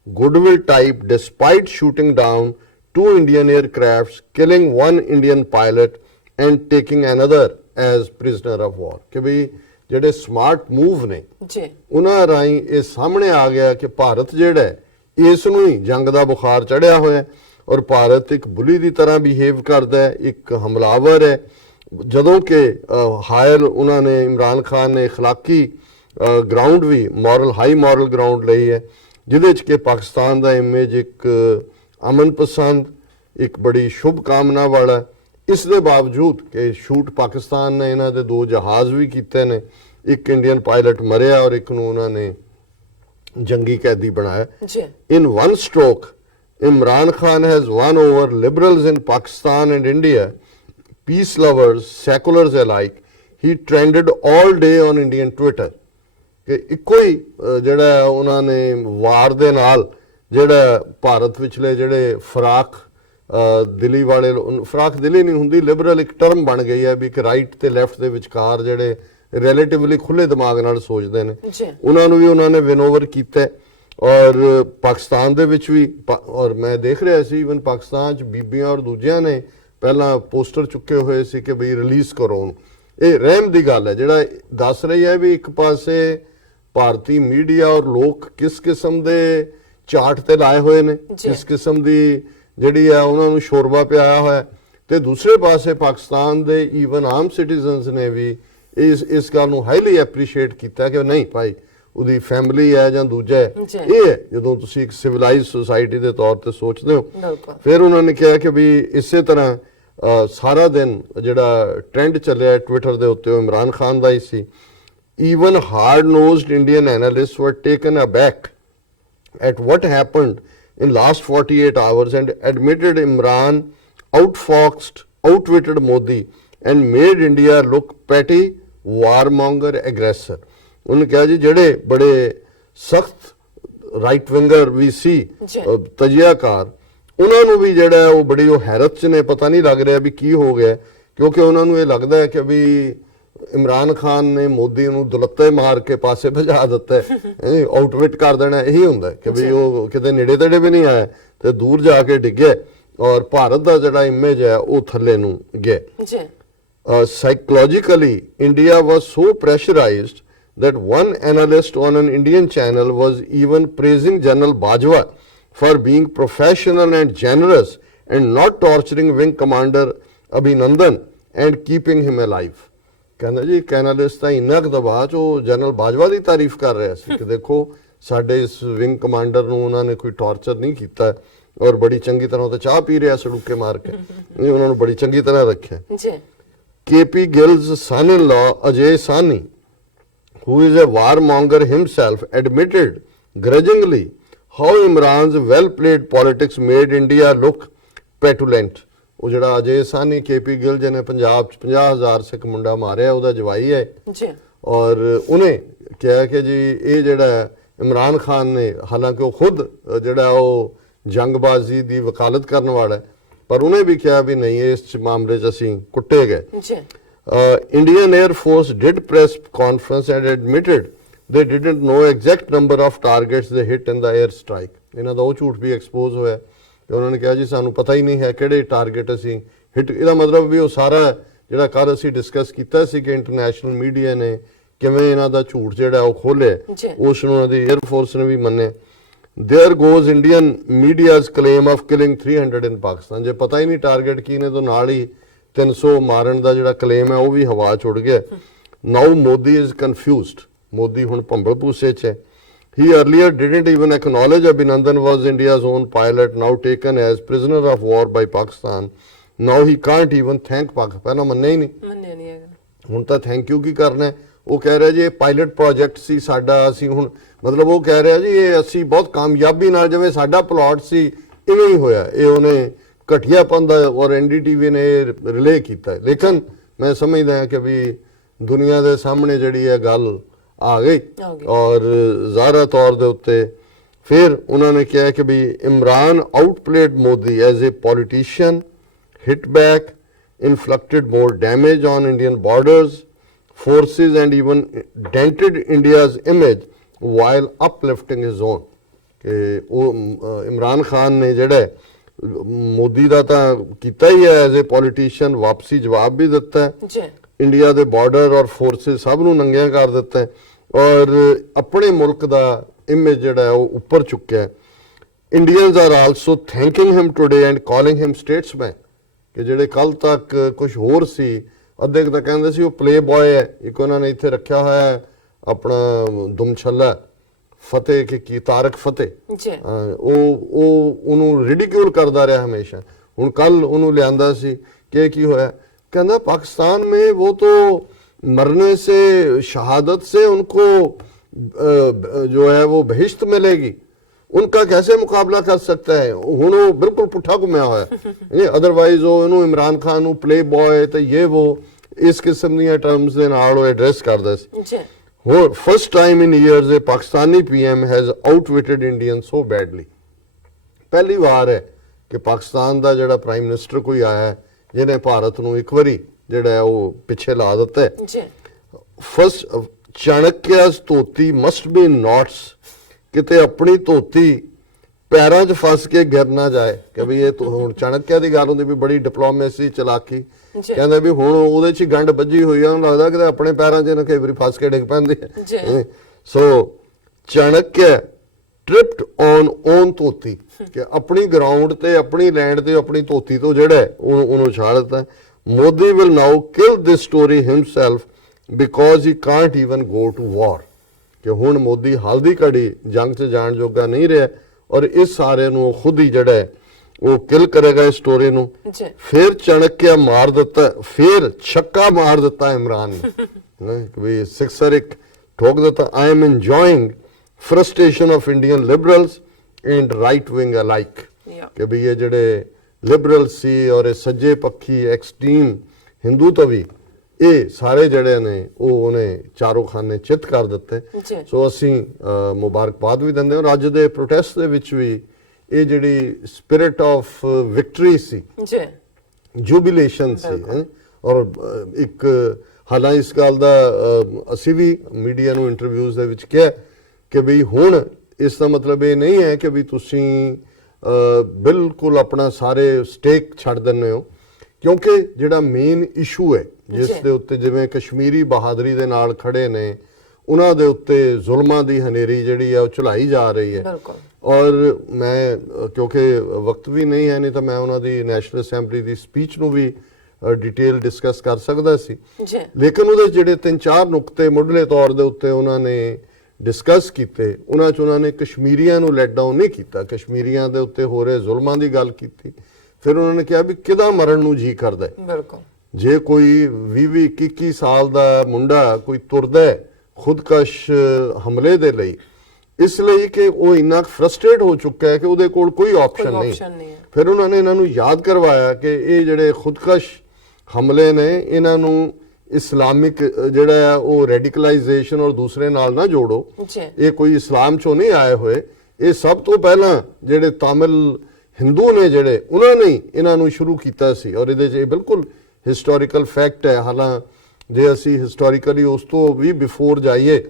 goodwill type, despite shooting down 2 Indian aircrafts, killing 1 Indian pilot and taking another as prisoner of war। ਕਿ ਵੀ ਜਿਹੜੇ smart move ਨੇ ਉਹਨਾਂ ਰਾਹੀਂ ਇਹ ਸਾਹਮਣੇ ਆ ਗਿਆ ਕਿ ਭਾਰਤ ਜਿਹੜਾ ਹੈ ਇਸ ਨੂੰ ਹੀ ਜੰਗ ਦਾ ਬੁਖਾਰ ਚੜਿਆ ਹੋਇਆ, ਔਰ ਭਾਰਤ ਇੱਕ ਬੁਲੀ ਦੀ ਤਰ੍ਹਾਂ ਬਿਹੇਵ ਕਰਦਾ ਹੈ, ਇੱਕ ਹਮਲਾਵਰ ਹੈ। ਜਦੋਂ ਕਿ ਹਾਇਰ ਉਹਨਾਂ ਨੇ, ਇਮਰਾਨ ਖਾਨ ਨੇ ਅਖਲਾਕੀ ਗਰਾਊਂਡ ਵੀ, ਹਾਈ ਮੋਰਲ ਗਰਾਊਂਡ ਲਈ ਹੈ, ਜਿਹਦੇ 'ਚ ਕਿ ਪਾਕਿਸਤਾਨ ਦਾ ਇਮੇਜ ਇੱਕ ਅਮਨ ਪਸੰਦ, ਇੱਕ ਬੜੀ ਸ਼ੁਭ ਕਾਮਨਾ ਵਾਲਾ। ਇਸ ਦੇ ਬਾਵਜੂਦ ਕਿ ਸ਼ੂਟ ਪਾਕਿਸਤਾਨ ਨੇ ਇਹਨਾਂ ਦੇ 2 ਜਹਾਜ਼ ਵੀ ਕੀਤੇ ਨੇ, ਇੱਕ ਇੰਡੀਅਨ ਪਾਇਲਟ ਮਰਿਆ ਔਰ ਇੱਕ ਨੂੰ ਉਹਨਾਂ ਨੇ ਜੰਗੀ ਕੈਦੀ ਬਣਾਇਆ। In one stroke Imran Khan has won over liberals in Pakistan and India, peace lovers, seculars alike. He trended all day on Indian Twitter ਕਿ ਇੱਕੋ ਹੀ ਜਿਹੜਾ ਹੈ ਉਹਨਾਂ ਨੇ ਵਾਰ ਦੇ ਨਾਲ ਜਿਹੜਾ ਭਾਰਤ ਵਿਚਲੇ ਜਿਹੜੇ ਫਰਾਕ ਦਿੱਲੀ ਵਾਲੇ ਫਰਾਕ ਦਿੱਲੀ ਨਹੀਂ ਹੁੰਦੀ, ਲਿਬਰਲ ਇੱਕ ਟਰਮ ਬਣ ਗਈ ਹੈ ਵੀ ਇੱਕ ਰਾਈਟ ਤੇ ਲੈਫਟ ਦੇ ਵਿਚਕਾਰ ਜਿਹੜੇ ਰਿਲੇਟਿਵਲੀ ਖੁੱਲੇ ਦਿਮਾਗ ਨਾਲ ਸੋਚਦੇ ਨੇ, ਉਹਨਾਂ ਨੂੰ ਵੀ ਉਹਨਾਂ ਨੇ ਵਿਨ ਓਵਰ ਕੀਤਾ। ਔਰ ਪਾਕਿਸਤਾਨ ਦੇ ਵਿੱਚ ਵੀ ਔਰ ਮੈਂ ਦੇਖ ਰਿਹਾ ਸੀ ਇਵਨ ਪਾਕਿਸਤਾਨ 'ਚ ਬੀਬੀਆਂ ਔਰ ਦੂਜਿਆਂ ਨੇ ਪਹਿਲਾਂ ਪੋਸਟਰ ਚੁੱਕੇ ਹੋਏ ਸੀ ਕਿ ਬਈ ਰਿਲੀਜ਼ ਕਰੋ ਉਹਨੂੰ। ਇਹ ਰਹਿਮ ਦੀ ਗੱਲ ਹੈ ਜਿਹੜਾ ਦੱਸ ਰਹੀ ਹੈ ਵੀ ਇੱਕ ਪਾਸੇ ਭਾਰਤੀ ਮੀਡੀਆ ਔਰ ਲੋਕ ਕਿਸ ਕਿਸਮ ਦੇ ਚਾਰਟ ਤੇ ਲਾਏ ਹੋਏ ਨੇ, ਕਿਸ ਕਿਸਮ ਦੀ ਜਿਹੜੀ ਆ ਉਹਨਾਂ ਨੂੰ ਸ਼ੋਰਬਾ ਪਿਆਇਆ ਹੋਇਆ, ਤੇ ਦੂਸਰੇ ਪਾਸੇ ਪਾਕਿਸਤਾਨ ਦੇ ਈਵਨ ਆਮ ਸਿਟੀਜ਼ਨਸ ਨੇ ਵੀ ਇਸ ਗੱਲ ਨੂੰ ਹਾਈਲੀ ਐਪਰੀਸ਼ੀਏਟ ਕੀਤਾ ਕਿ ਨਹੀਂ ਭਾਈ ਉਹਦੀ ਫੈਮਿਲੀ ਹੈ ਜਾਂ ਦੂਜਾ ਹੈ। ਇਹ ਹੈ ਜਦੋਂ ਤੁਸੀਂ ਇੱਕ ਸਿਵਲਾਈਜ਼ਡ ਸੋਸਾਇਟੀ ਦੇ ਤੌਰ ਤੇ ਸੋਚਦੇ ਹੋ। ਫਿਰ ਉਹਨਾਂ ਨੇ ਕਿਹਾ ਕਿ ਵੀ ਇਸੇ ਤਰ੍ਹਾਂ ਸਾਰਾ ਦਿਨ ਜਿਹੜਾ ਟ੍ਰੈਂਡ ਚੱਲਿਆ ਟਵਿੱਟਰ ਦੇ ਉੱਤੇ ਉਹ ਇਮਰਾਨ ਖਾਨ ਦਾ ਹੀ ਸੀ। Even hard-nosed Indian analysts were taken aback at what happened in last 48 hours and admitted Imran outfoxed, outwitted Modi and made India look petty, warmonger, aggressor. उन्होंने कहा जी जेड़े बड़े सख्त राइट विंगर भी सी तजियाकार ਉਹਨਾਂ ਨੂੰ ਵੀ ਜਿਹੜਾ ਉਹ ਬੜੀ ਉਹ ਹੈਰਤ 'ਚ ਨੇ, ਪਤਾ ਨਹੀਂ ਲੱਗ ਰਿਹਾ ਵੀ ਕੀ ਹੋ ਗਿਆ, ਕਿਉਂਕਿ ਉਹਨਾਂ ਨੂੰ ਇਹ ਲੱਗਦਾ ਹੈ ਕਿ ਵੀ ਇਮਰਾਨ ਖਾਨ ਨੇ ਮੋਦੀ ਨੂੰ ਦੁਲੱਤੇ ਮਾਰ ਕੇ ਪਾਸੇ ਭਜਾ ਦਿੱਤਾ, ਆਊਟਵਿਟ ਕਰ ਦੇਣਾ, ਇਹੀ ਹੁੰਦਾ ਕਿ ਵੀ ਉਹ ਕਿਤੇ ਨੇੜੇ ਤੇੜੇ ਵੀ ਨਹੀਂ ਆਇਆ ਤੇ ਦੂਰ ਜਾ ਕੇ ਡਿੱਗਿਆ ਔਰ ਭਾਰਤ ਦਾ ਜਿਹੜਾ ਇਮੇਜ ਹੈ ਉਹ ਥੱਲੇ ਨੂੰ ਗਿਆ। Psychologically, India was so pressurized that one analyst on an Indian channel was even praising General Bajwa for being professional and generous and not torturing Wing Commander Abhinandan and keeping him alive. ਕਹਿੰਦਾ ਜੀ ਕੈਨਲਿਸਟ ਤਾਂ ਇੰਨਾ ਕੁ ਦਬਾਅ 'ਚ ਉਹ general Bajwa ਦੀ ਤਾਰੀਫ ਕਰ ਰਿਹਾ ਸੀ ਕਿ ਦੇਖੋ ਸਾਡੇ ਇਸ ਵਿੰਗ ਕਮਾਂਡਰ ਨੂੰ ਉਹਨਾਂ ਨੇ ਕੋਈ ਟਾਰਚਰ ਨਹੀਂ ਕੀਤਾ ਔਰ ਬੜੀ ਚੰਗੀ ਤਰ੍ਹਾਂ ਉਹ ਤਾਂ ਚਾਹ ਪੀ ਰਿਹਾ ਸੜੂਕੇ ਮਾਰ ਕੇ, ਉਹਨਾਂ ਨੂੰ ਬੜੀ ਚੰਗੀ ਤਰ੍ਹਾਂ ਰੱਖਿਆ। KP Gill's son-in-law Ajay Sani, who is a warmonger himself, admitted grudgingly how Imran's well-played politics made India look petulant. ਉਹ ਜਿਹੜਾ ਅਜੇ ਸਾਨੀ KP ਗਿੱਲ ਜਿਹਨੇ ਪੰਜਾਬ 'ਚ 50,000 ਸਿੱਖ ਮੁੰਡਾ ਮਾਰਿਆ ਉਹਦਾ ਜਵਾਈ ਹੈ ਜੀ, ਔਰ ਉਹਨੇ ਕਿਹਾ ਕਿ ਜੀ ਇਹ ਜਿਹੜਾ ਇਮਰਾਨ ਖਾਨ ਨੇ, ਹਾਲਾਂਕਿ ਉਹ ਖੁਦ ਜਿਹੜਾ ਉਹ ਜੰਗਬਾਜ਼ੀ ਦੀ ਵਕਾਲਤ ਕਰਨ ਵਾਲਾ ਹੈ, ਪਰ ਉਹਨੇ ਵੀ ਕਿਹਾ ਵੀ ਨਹੀਂ ਇਸ ਮਾਮਲੇ 'ਚ ਅਸੀਂ ਕੁੱਟੇ ਗਏ। Indian Air Force did press conference and admitted they didn't know exact number of targets they hit in the air strike. ਇਹਨਾਂ ਦਾ ਉਹ ਝੂਠ ਵੀ ਐਕਸਪੋਜ਼ ਹੋਇਆ ਕਿ ਉਹਨਾਂ ਨੇ ਕਿਹਾ ਜੀ ਸਾਨੂੰ ਪਤਾ ਹੀ ਨਹੀਂ ਹੈ ਕਿਹੜੇ ਟਾਰਗੇਟ ਅਸੀਂ ਹਿੱਟ। ਇਹਦਾ ਮਤਲਬ ਵੀ ਉਹ ਸਾਰਾ ਜਿਹੜਾ ਕੱਲ ਅਸੀਂ ਡਿਸਕਸ ਕੀਤਾ ਸੀ ਕਿ ਇੰਟਰਨੈਸ਼ਨਲ ਮੀਡੀਆ ਨੇ ਕਿਵੇਂ ਇਹਨਾਂ ਦਾ ਝੂਠ ਜਿਹੜਾ ਉਹ ਖੋਲਿਆ, ਉਸ ਨੂੰ ਉਹਨਾਂ ਦੀ 에ਅਰ ਫੋਰਸ ਨੇ ਵੀ ਮੰਨਿਆ। There goes Indian media's claim of killing 300 in Pakistan. ਜੇ ਪਤਾ ਹੀ ਨਹੀਂ ਟਾਰਗੇਟ ਕੀ ਨੇ ਤਾਂ ਨਾਲ ਹੀ 300 ਮਾਰਨ ਦਾ ਜਿਹੜਾ ਕਲੇਮ ਹੈ ਉਹ ਵੀ ਹਵਾ 'ਚ ਉੱਡ ਗਿਆ। Now Modi is confused. Modi ਹੁਣ ਭੰਬਲ ਭੂਸੇ 'ਚ ਹੈ। He earlier didn't even acknowledge Abhinandan was India's own pilot, now taken as prisoner of war by Pakistan. Now he can't even thank Pakistan. ਪਹਿਲਾਂ ਮੰਨਿਆ ਹੀ ਨਹੀਂ, ਹੁਣ ਤਾਂ ਥੈਂਕ ਯੂ ਕੀ ਕਰਨਾ ਹੈ। ਉਹ ਕਹਿ ਰਿਹਾ ਜੀ ਇਹ ਪਾਇਲਟ ਪ੍ਰੋਜੈਕਟ ਸੀ ਸਾਡਾ, ਅਸੀਂ ਹੁਣ ਮਤਲਬ ਉਹ ਕਹਿ ਰਿਹਾ ਜੀ ਇਹ ਅਸੀਂ ਬਹੁਤ ਕਾਮਯਾਬੀ ਨਾਲ ਜਿਵੇਂ ਸਾਡਾ ਪਲਾਟ ਸੀ ਇਵੇਂ ਹੀ ਹੋਇਆ। ਇਹ ਉਹਨੇ ਘਟੀਆਪਨ ਦਾ ਔਰ NDTV ਨੇ ਰਿਲੇ ਕੀਤਾ। ਲੇਕਿਨ ਮੈਂ ਸਮਝਦਾ ਹਾਂ ਕਿ ਵੀ ਦੁਨੀਆ ਦੇ ਸਾਹਮਣੇ ਜਿਹੜੀ ਹੈ ਗੱਲ ਆ ਗਈ ਔਰ ਜ਼ਾਹਰਾ ਤੌਰ ਦੇ ਉੱਤੇ ਫਿਰ ਉਹਨਾਂ ਨੇ ਕਿਹਾ ਕਿ ਵੀ Imran outplayed Modi as a politician, hit back, inflicted more damage on Indian borders, forces and even dented India's image while uplifting his own. ਕਿ ਉਹ ਇਮਰਾਨ ਖਾਨ ਨੇ ਜਿਹੜਾ ਮੋਦੀ ਦਾ ਤਾਂ ਕੀਤਾ ਹੀ ਹੈ ਐਜ਼ ਏ ਪੋਲੀਟੀਸ਼ੀਅਨ, ਵਾਪਸੀ ਜਵਾਬ ਵੀ ਦਿੱਤਾ ਹੈ, ਇੰਡੀਆ ਦੇ ਬਾਰਡਰ ਔਰ ਫੋਰਸਿਸ ਸਭ ਨੂੰ ਨੰਗਿਆਂ ਕਰ ਦਿੱਤਾ ਹੈ ਔਰ ਆਪਣੇ ਮੁਲਕ ਦਾ ਇਮੇਜ ਜਿਹੜਾ ਹੈ ਉਹ ਉੱਪਰ ਚੁੱਕਿਆ ਹੈ। Indians are also thanking him today and calling him statesman, ਕਿ ਜਿਹੜੇ ਕੱਲ ਤੱਕ ਕੁਝ ਹੋਰ ਸੀ, ਅੱਧੇ ਤਾਂ ਕਹਿੰਦੇ ਸੀ ਉਹ ਪਲੇ ਬॉय ਹੈ, ਇੱਕ ਉਹਨਾਂ ਨੇ ਇੱਥੇ ਰੱਖਿਆ ਹੋਇਆ ਹੈ ਆਪਣਾ ਦੁਮਛੱਲਾ ਫਤਿਹ ਕੀ ਤਾਰਕ ਫਤਿਹ, ਉਹ ਉਹਨੂੰ ਰਿਡੀਕਿਊਲ ਕਰਦਾ ਰਿਹਾ ਹਮੇਸ਼ਾ। ਹੁਣ ਕੱਲ ਉਹਨੂੰ ਲਿਆਂਦਾ ਸੀ ਕਿ ਕੀ ਹੋਇਆ, कहना पाकिस्तान में वो तो मरने से, शहादत से उनको जो है वो बहिश्त मिलेगी, उनका कैसे मुकाबला कर सकता है। हुण वो बिल्कुल पुट्ठा घुमिया होया। अदरवाइज वो इनू इमरान खान नू प्ले बॉय ते ये वो ਇਸ ਕਿਸਮ ਦੀਆਂ ਟਰਮਸ ਦੇ ਨਾਲ ਉਹ ਐਡਰੈਸ ਕਰਦਾ ਸੀ ਜੀ ਹੋਰ first time in years a Pakistani PM has outwitted Indian so badly ਪਹਿਲੀ ਵਾਰ ਹੈ ਕਿ ਪਾਕਿਸਤਾਨ ਦਾ ਜਿਹੜਾ ਪ੍ਰਾਈਮ ਮਿਨਿਸਟਰ ਕੋਈ ਆਇਆ ਹੈ ਜਿਹਨੇ ਭਾਰਤ ਨੂੰ ਇੱਕ ਵਾਰੀ ਜਿਹੜਾ ਹੈ ਉਹ ਪਿੱਛੇ ਲਾ ਦਿੱਤਾ ਹੈ ਜੀ first Chanakya's dhoti must be in notes ਕਿਤੇ ਆਪਣੀ ਧੋਤੀ ਪੈਰਾਂ 'ਚ ਫਸ ਕੇ ਗਿਰ ਨਾ ਜਾਏ ਕਿ ਵੀ ਇਹ ਹੁਣ ਚਾਣਕਿਆ ਦੀ ਗੱਲ ਹੁੰਦੀ ਵੀ ਬੜੀ ਡਿਪਲੋਮੇਸੀ ਚਲਾਕੀ ਕਹਿੰਦੇ ਵੀ ਹੁਣ ਉਹਦੇ 'ਚ ਹੀ ਗੰਢ ਵੱਜੀ ਹੋਈ ਆ ਉਹਨੂੰ ਲੱਗਦਾ ਕਿ ਆਪਣੇ ਪੈਰਾਂ 'ਚ ਨਾ ਕਈ ਵਾਰੀ ਫਸ ਕੇ ਡਿੱਗ ਪੈਂਦੇ ਆ ਸੋ ਚਾਣਕਿਆ ਟ੍ਰਿਪਡ ਔਨ ਧੋਤੀ ਕਿ ਆਪਣੀ ਗਰਾਊਂਡ ਤੇ ਆਪਣੀ ਲੈਂਡ ਤੇ ਆਪਣੀ ਧੋਤੀ ਤੋਂ ਜਿਹੜਾ ਉਹਨੂੰ ਛਾੜ ਦਿੱਤਾ Modi will now kill this story himself because he can't even go to war ਕਿ ਹੁਣ ਮੋਦੀ ਹਾਲ ਦੀ ਘੜੀ ਜੰਗ 'ਚ ਜਾਣ ਜੋਗਾ ਨਹੀਂ ਰਿਹਾ ਔਰ ਇਸ ਸਾਰੇ ਨੂੰ ਖੁਦ ਹੀ ਜਿਹੜਾ ਉਹ ਕਿਲ ਕਰੇਗਾ ਇਸ ਸਟੋਰੀ ਨੂੰ ਫਿਰ ਚਾਣਕਿਆ ਮਾਰ ਦਿੱਤਾ ਫਿਰ ਛੱਕਾ ਮਾਰ ਦਿੱਤਾ ਇਮਰਾਨ ਨੇ ਵੀ ਸਿਕਸਰ ਇੱਕ ਠੋਕ ਦਿੱਤਾ I am enjoying frustration of Indian liberals and right wing alike ਕਿ ਵੀ ਇਹ ਜਿਹੜੇ ਲਿਬਰਲ ਸੀ ਔਰ ਇਹ ਸੱਜੇ ਪੱਖੀ ਐਕਸਟ੍ਰੀਮ ਹਿੰਦੂ ਤਵੀ ਇਹ ਸਾਰੇ ਜਿਹੜੇ ਨੇ ਉਹ ਉਹਨੇ ਚਾਰੋਂ ਖਾਨੇ ਚਿੱਤ ਕਰ ਦਿੱਤੇ ਸੋ ਅਸੀਂ ਮੁਬਾਰਕਬਾਦ ਵੀ ਦਿੰਦੇ ਹਾਂ ਅੱਜ ਦੇ ਪ੍ਰੋਟੈਸਟ ਦੇ ਵਿੱਚ ਵੀ ਇਹ ਜਿਹੜੀ ਸਪਿਰਿਟ ਆਫ ਵਿਕਟਰੀ ਸੀ ਜੁਬਿਲੇਸ਼ਨ ਸੀ ਔਰ ਇੱਕ ਹਾਲਾਂ ਇਸ ਗੱਲ ਦਾ ਅਸੀਂ ਵੀ ਮੀਡੀਆ ਨੂੰ ਇੰਟਰਵਿਊਜ਼ ਦੇ ਵਿੱਚ ਕਿਹਾ ਕਿ ਵੀ ਹੁਣ ਇਸ ਦਾ ਮਤਲਬ ਇਹ ਨਹੀਂ ਹੈ ਕਿ ਵੀ ਤੁਸੀਂ ਬਿਲਕੁਲ ਆਪਣਾ ਸਾਰੇ ਸਟੇਕ ਛੱਡ ਦਿੰਦੇ ਹੋ ਕਿਉਂਕਿ ਜਿਹੜਾ ਮੇਨ ਇਸ਼ੂ ਹੈ ਜਿਸ ਦੇ ਉੱਤੇ ਜਿਵੇਂ ਕਸ਼ਮੀਰੀ ਬਹਾਦਰੀ ਦੇ ਨਾਲ ਖੜੇ ਨੇ ਉਹਨਾਂ ਦੇ ਉੱਤੇ ਜ਼ੁਲਮਾਂ ਦੀ ਹਨੇਰੀ ਜਿਹੜੀ ਹੈ ਉਹ ਚਲਾਈ ਜਾ ਰਹੀ ਹੈ ਔਰ ਮੈਂ ਕਿਉਂਕਿ ਵਕਤ ਵੀ ਨਹੀਂ ਹੈ ਨਹੀਂ ਤਾਂ ਮੈਂ ਉਹਨਾਂ ਦੀ ਨੈਸ਼ਨਲ ਅਸੈਂਬਲੀ ਦੀ ਸਪੀਚ ਨੂੰ ਵੀ ਡਿਟੇਲ ਡਿਸਕਸ ਕਰ ਸਕਦਾ ਸੀ ਲੇਕਿਨ ਉਹਦੇ ਜਿਹੜੇ 3-4 ਨੁਕਤੇ ਮੁੱਢਲੇ ਤੌਰ ਦੇ ਉੱਤੇ ਉਹਨਾਂ ਨੇ ਡਿਸਕਸ ਕੀਤੇ ਉਹਨਾਂ 'ਚ ਉਹਨਾਂ ਨੇ ਕਸ਼ਮੀਰੀਆਂ ਨੂੰ ਲੈਟ ਡਾਊਨ ਨਹੀਂ ਕੀਤਾ ਕਸ਼ਮੀਰੀਆਂ ਦੇ ਉੱਤੇ ਹੋ ਰਹੇ ਜ਼ੁਲਮਾਂ ਦੀ ਗੱਲ ਕੀਤੀ ਫਿਰ ਉਹਨਾਂ ਨੇ ਕਿਹਾ ਵੀ ਕਿਹਦਾ ਮਰਨ ਨੂੰ ਜੀ ਕਰਦਾ ਬਿਲਕੁਲ ਜੇ ਕੋਈ 20-21 ਸਾਲ ਦਾ ਮੁੰਡਾ ਕੋਈ ਤੁਰਦਾ ਹੈ ਖੁਦਕਸ਼ ਹਮਲੇ ਦੇ ਲਈ ਇਸ ਲਈ ਕਿ ਉਹ ਇੰਨਾ ਫਰਸਟ੍ਰੇਟ ਹੋ ਚੁੱਕਾ ਹੈ ਕਿ ਉਹਦੇ ਕੋਲ ਕੋਈ ਆਪਸ਼ਨ ਨਹੀਂ ਫਿਰ ਉਹਨਾਂ ਨੇ ਇਹਨਾਂ ਨੂੰ ਯਾਦ ਕਰਵਾਇਆ ਕਿ ਇਹ ਜਿਹੜੇ ਖੁਦਕਸ਼ ਹਮਲੇ ਨੇ ਇਹਨਾਂ ਨੂੰ ਇਸਲਾਮਿਕ ਜਿਹੜਾ ਹੈ ਉਹ ਰੈਡੀਕਲਾਈਜੇਸ਼ਨ ਔਰ ਦੂਸਰੇ ਨਾਲ ਨਾ ਜੋੜੋ ਇਹ ਕੋਈ ਇਸਲਾਮ ਚੋਂ ਨਹੀਂ ਆਏ ਹੋਏ ਇਹ ਸਭ ਤੋਂ ਪਹਿਲਾਂ ਜਿਹੜੇ ਤਾਮਿਲ ਹਿੰਦੂ ਨੇ ਜਿਹੜੇ ਉਹਨਾਂ ਨੇ ਇਹਨਾਂ ਨੂੰ ਸ਼ੁਰੂ ਕੀਤਾ ਸੀ ਔਰ ਇਹਦੇ 'ਚ ਇਹ ਬਿਲਕੁਲ ਹਿਸਟੋਰੀਕਲ ਫੈਕਟ ਹੈ ਹਾਲਾਂ ਜੇ ਅਸੀਂ ਹਿਸਟੋਰੀਕਲੀ ਉਸ ਤੋਂ ਵੀ ਬਿਫੋਰ ਜਾਈਏ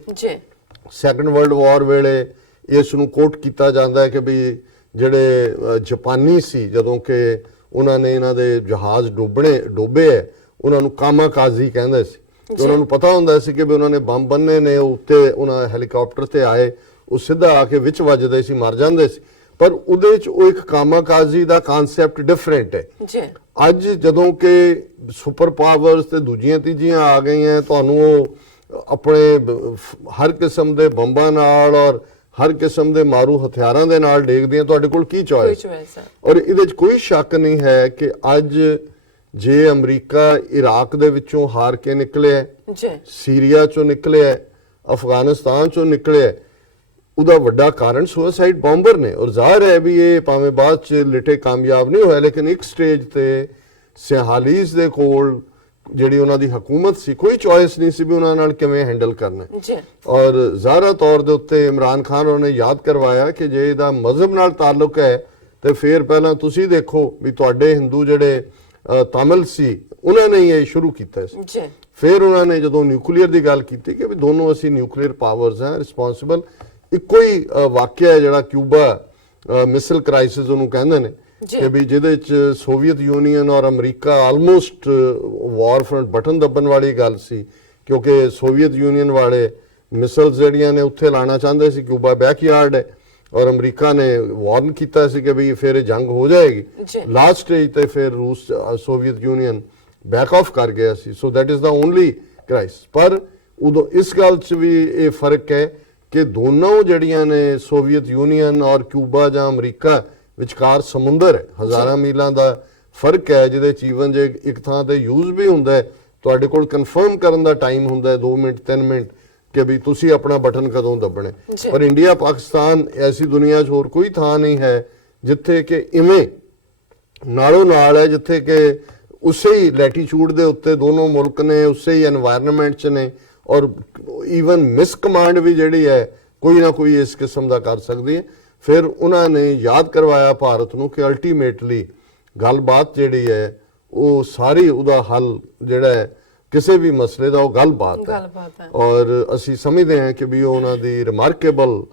ਸੈਕੰਡ ਵਰਲਡ ਵਾਰ ਵੇਲੇ ਇਸ ਨੂੰ ਕੋਟ ਕੀਤਾ ਜਾਂਦਾ ਹੈ ਕਿ ਵੀ ਜਿਹੜੇ ਜਾਪਾਨੀ ਸੀ ਜਦੋਂ ਕਿ ਉਹਨਾਂ ਨੇ ਇਹਨਾਂ ਦੇ ਜਹਾਜ਼ ਡੋਬੇ ਹੈ ਉਹਨਾਂ ਨੂੰ ਕਾਮਾਕਾਜ਼ੀ ਕਹਿੰਦੇ ਸੀ ਉਹਨਾਂ ਨੂੰ ਪਤਾ ਹੁੰਦਾ ਸੀ ਕਿ ਵੀ ਉਹਨਾਂ ਨੇ ਬੰਬ ਬੰਨੇ ਨੇ ਉੱਤੇ ਉਹਨਾਂ ਹੈਲੀਕਾਪਟਰ ਤੇ ਆਏ ਉਹ ਸਿੱਧਾ ਆ ਕੇ ਵਿੱਚ ਵੱਜਦੇ ਸੀ ਮਰ ਜਾਂਦੇ ਸੀ ਪਰ ਉਹਦੇ ਚ ਉਹ ਇੱਕ ਕਾਮਾਕਾਜ਼ੀ ਦਾ ਕਨਸੈਪਟ ਡਿਫਰੈਂਟ ਹੈ ਅੱਜ ਜਦੋਂ ਕਿ ਸੁਪਰ ਪਾਵਰਸ ਤੇ ਦੂਜੀਆਂ ਤੀਜੀਆਂ ਆ ਗਈਆਂ ਤੁਹਾਨੂੰ ਉਹ ਆਪਣੇ ਹਰ ਕਿਸਮ ਦੇ ਬੰਬਾਂ ਨਾਲ ਔਰ ਹਰ ਕਿਸਮ ਦੇ ਮਾਰੂ ਹਥਿਆਰਾਂ ਦੇ ਨਾਲ ਡੇਗਦੀਆਂ ਤੁਹਾਡੇ ਕੋਲ ਕੀ ਚੋਇਸ ਔਰ ਇਹਦੇ ਚ ਕੋਈ ਸ਼ੱਕ ਨਹੀਂ ਹੈ ਕਿ ਅੱਜ ਜੇ ਅਮਰੀਕਾ ਇਰਾਕ ਦੇ ਵਿੱਚੋਂ ਹਾਰ ਕੇ ਨਿਕਲਿਆ ਸੀਰੀਆ ਚੋਂ ਨਿਕਲਿਆ ਅਫਗਾਨਿਸਤਾਨ ਚੋਂ ਨਿਕਲਿਆ ਉਹਦਾ ਵੱਡਾ ਕਾਰਨ ਸੁਸਾਈਡ ਬੰਬਰ ਨੇ ਔਰ ਜ਼ਾਹਿਰ ਹੈ ਵੀ ਇਹ ਭਾਵੇਂ ਬਾਅਦ ਚ ਲਿਟੇ ਕਾਮਯਾਬ ਨਹੀਂ ਹੋਇਆ ਲੇਕਿਨ ਇੱਕ ਸਟੇਜ ਤੇ ਸਿਹਾਲੀਜ਼ ਦੇ ਕੋਲ ਜਿਹੜੀ ਉਹਨਾਂ ਦੀ ਹਕੂਮਤ ਸੀ ਕੋਈ ਚੋਇਸ ਨਹੀਂ ਸੀ ਵੀ ਉਹਨਾਂ ਨਾਲ ਕਿਵੇਂ ਹੈਂਡਲ ਕਰਨਾ ਔਰ ਜ਼ਾਹਰਾ ਤੌਰ ਦੇ ਉੱਤੇ ਇਮਰਾਨ ਖਾਨ ਉਹਨਾਂ ਨੇ ਯਾਦ ਕਰਵਾਇਆ ਕਿ ਜੇ ਇਹਦਾ ਮਜ਼ਹਬ ਨਾਲ ਤਾਲੁਕ ਹੈ ਤੇ ਫਿਰ ਪਹਿਲਾਂ ਤੁਸੀਂ ਦੇਖੋ ਵੀ ਤੁਹਾਡੇ ਹਿੰਦੂ ਜਿਹੜੇ ਤਾਮਿਲ ਸੀ ਉਹਨਾਂ ਨੇ ਇਹ ਸ਼ੁਰੂ ਕੀਤਾ ਸੀ ਫਿਰ ਉਹਨਾਂ ਨੇ ਜਦੋਂ ਨਿਊਕਲੀਅਰ ਦੀ ਗੱਲ ਕੀਤੀ ਕਿ ਵੀ ਦੋਨੋਂ ਅਸੀਂ ਨਿਊਕਲੀਅਰ ਪਾਵਰਸ ਹਾਂ ਰਿਸਪੌਂਸਿਬਲ ਇੱਕੋ ਹੀ ਵਾਕਿਆ ਹੈ ਜਿਹੜਾ ਕਿਊਬਾ ਮਿਸਲ ਕ੍ਰਾਈਸਿਸ ਉਹਨੂੰ ਕਹਿੰਦੇ ਨੇ ਕਿ ਵੀ ਜਿਹਦੇ ਚ ਸੋਵੀਅਤ ਯੂਨੀਅਨ ਔਰ ਅਮਰੀਕਾ ਆਲਮੋਸਟ ਵਾਰ ਫਰੰਟ ਬਟਨ ਦੱਬਣ ਵਾਲੀ ਗੱਲ ਸੀ ਕਿਉਂਕਿ ਸੋਵੀਅਤ ਯੂਨੀਅਨ ਵਾਲੇ ਮਿਸਲਸ ਜਿਹੜੀਆਂ ਨੇ ਉੱਥੇ ਲਾਣਾ ਚਾਹੁੰਦੇ ਸੀ ਕਿਊਬਾ ਬੈਕਯਾਰਡ ਹੈ ਔਰ ਅਮਰੀਕਾ ਨੇ ਵਾਰਨ ਕੀਤਾ ਸੀ ਕਿ ਵੀ ਫਿਰ ਜੰਗ ਹੋ ਜਾਏਗੀ ਲਾਸਟ ਸਟੇਜ ਤੇ ਫਿਰ ਰੂਸ ਸੋਵੀਅਤ ਯੂਨੀਅਨ ਬੈਕ ਆਫ ਕਰ ਗਿਆ ਸੀ so that is the only crisis ਪਰ ਉਦੋਂ ਇਸ ਗੱਲ 'ਚ ਵੀ ਇਹ ਫਰਕ ਹੈ ਕਿ ਦੋਨੋਂ ਜਿਹੜੀਆਂ ਨੇ ਸੋਵੀਅਤ ਯੂਨੀਅਨ ਔਰ ਕਿਊਬਾ ਜਾਂ ਅਮਰੀਕਾ ਵਿਚਕਾਰ ਸਮੁੰਦਰ ਹੈ ਹਜ਼ਾਰਾਂ ਮੀਲਾਂ ਦਾ ਫਰਕ ਹੈ ਜਿਹਦੇ ਜੀਵਨ ਜੇ ਇੱਕ ਥਾਂ ਤੇ ਯੂਜ਼ ਵੀ ਹੁੰਦਾ ਹੈ ਤੁਹਾਡੇ ਕੋਲ ਕਨਫਰਮ ਕਰਨ ਦਾ ਟਾਈਮ ਹੁੰਦਾ ਹੈ 2 ਮਿੰਟ 3 ਮਿੰਟ ਕਿ ਵੀ ਤੁਸੀਂ ਆਪਣਾ ਬਟਨ ਕਦੋਂ ਦੱਬਣੇ ਪਰ ਇੰਡੀਆ ਪਾਕਿਸਤਾਨ ਐਸੀ ਦੁਨੀਆ 'ਚ ਹੋਰ ਕੋਈ ਥਾਂ ਨਹੀਂ ਹੈ ਜਿੱਥੇ ਕਿ ਇਵੇਂ ਨਾਲੋਂ ਨਾਲ ਹੈ ਜਿੱਥੇ ਕਿ ਉਸੇ ਹੀ ਲੈਟੀਟਿਊਡ ਦੇ ਉੱਤੇ ਦੋਨੋਂ ਮੁਲਕ ਨੇ, ਉਸੇ ਹੀ এনवायरमेंट 'ਚ ਨੇ, ਔਰ ਈਵਨ ਮਿਸ ਕਮਾਂਡ ਵੀ ਜਿਹੜੀ ਹੈ ਕੋਈ ਨਾ ਕੋਈ ਇਸ ਕਿਸਮ ਦਾ ਕਰ ਸਕਦੀ ਹੈ। ਫਿਰ ਉਹਨਾਂ ਨੇ ਯਾਦ ਕਰਵਾਇਆ ਭਾਰਤ ਨੂੰ ਕਿ ਅਲਟੀਮੇਟਲੀ ਗੱਲਬਾਤ ਜਿਹੜੀ ਹੈ ਉਹ ਸਾਰੀ ਉਹਦਾ ਹੱਲ ਜਿਹੜਾ ਹੈ ਕਿਸੇ ਵੀ ਮਸਲੇ ਦਾ ਉਹ ਗੱਲਬਾਤ ਹੈ। ਔਰ ਅਸੀਂ ਸਮਝਦੇ ਹਾਂ ਕਿ ਵੀ ਉਹ ਉਹਨਾਂ ਦੀ ਰਿਮਾਰਕੇਬਲ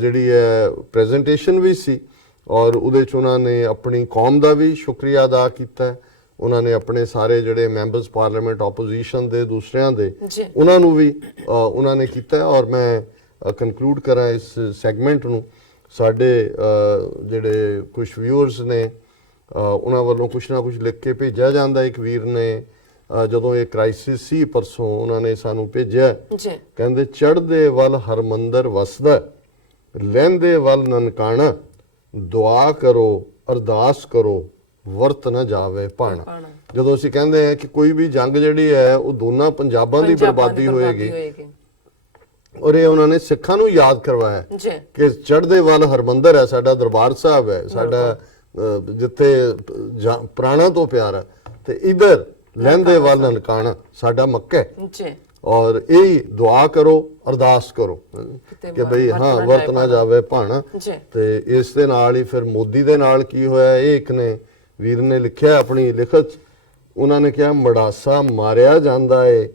ਜਿਹੜੀ ਹੈ ਪ੍ਰੈਜੈਂਟੇਸ਼ਨ ਵੀ ਸੀ, ਔਰ ਉਹਦੇ 'ਚ ਉਹਨਾਂ ਨੇ ਆਪਣੀ ਕੌਮ ਦਾ ਵੀ ਸ਼ੁਕਰੀਆ ਅਦਾ ਕੀਤਾ ਹੈ। ਉਹਨਾਂ ਨੇ ਆਪਣੇ ਸਾਰੇ ਜਿਹੜੇ ਮੈਂਬਰਸ ਪਾਰਲੀਮੈਂਟ ਆਪੋਜੀਸ਼ਨ ਦੇ ਦੂਸਰਿਆਂ ਦੇ ਉਹਨਾਂ ਨੂੰ ਵੀ ਉਹਨਾਂ ਨੇ ਕੀਤਾ ਹੈ। ਔਰ ਮੈਂ ਕਨਕਲੂਡ ਕਰਾਂ ਇਸ ਸੈਗਮੈਂਟ ਨੂੰ, ਸਾਡੇ ਜਿਹੜੇ ਕੁਝ ਵਿਊਅਰਸ ਨੇ ਉਹਨਾਂ ਵੱਲੋਂ ਕੁਝ ਨਾ ਕੁਝ ਲਿਖ ਕੇ ਭੇਜਿਆ ਜਾਂਦਾ। ਇੱਕ ਵੀਰ ਨੇ ਜਦੋਂ ਇਹ ਕ੍ਰਾਈਸਿਸ ਸੀ ਪਰਸੋਂ ਉਹਨਾਂ ਨੇ ਸਾਨੂੰ ਭੇਜਿਆ, ਕਹਿੰਦੇ ਚੜ੍ਹਦੇ ਵੱਲ ਹਰਮੰਦਰ ਵਸਦਾ, ਲਹਿੰਦੇ ਵੱਲ ਨਨਕਾਣਾ, ਦੁਆ ਕਰੋ ਅਰਦਾਸ ਕਰੋ ਵਰਤ ਨਾ ਜਾਵੇ ਭਾਣਾ। ਜਦੋਂ ਅਸੀਂ ਕਹਿੰਦੇ ਹਾਂ ਕਿ ਕੋਈ ਵੀ ਜੰਗ ਜਿਹੜੀ ਹੈ ਉਹ ਦੋਨਾਂ ਪੰਜਾਬਾਂ ਦੀ ਬਰਬਾਦੀ ਹੋਏਗੀ, ਔਰ ਇਹ ਉਹਨਾਂ ਨੇ ਸਿੱਖਾਂ ਨੂੰ ਯਾਦ ਕਰਵਾਇਆ ਕਿ ਚੜ੍ਹਦੇ ਵੱਲ ਹਰਮੰਦਰ ਹੈ, ਸਾਡਾ ਦਰਬਾਰ ਸਾਹਿਬ ਹੈ, ਸਾਡਾ ਜਿੱਥੇ ਪ੍ਰਾਣਾ ਤੋਂ ਪਿਆਰ ਹੈ, ਤੇ ਇਧਰ ਲਹਿੰਦੇ ਵੱਲ ਨਨਕਾਣਾ ਸਾਡਾ ਮੱਕਾ ਹੈ। ਔਰ ਇਹ ਦੁਆ ਕਰੋ ਅਰਦਾਸ ਕਰੋ ਕਿ ਭਈ ਹਾਂ ਵਰਤ ਨਾ ਜਾਵੇ ਭਾਣਾ। ਤੇ ਇਸ ਦੇ ਨਾਲ ਹੀ ਫਿਰ ਮੋਦੀ ਦੇ ਨਾਲ ਕੀ ਹੋਇਆ, ਇਹ ਇੱਕ ਨੇ ਵੀਰ ਨੇ ਲਿਖਿਆ ਆਪਣੀ ਲਿਖਤ, ਉਹਨਾਂ ਨੇ ਕਿਹਾ ਮੜਾਸਾ ਮਾਰਿਆ ਜਾਂਦਾ ਏ,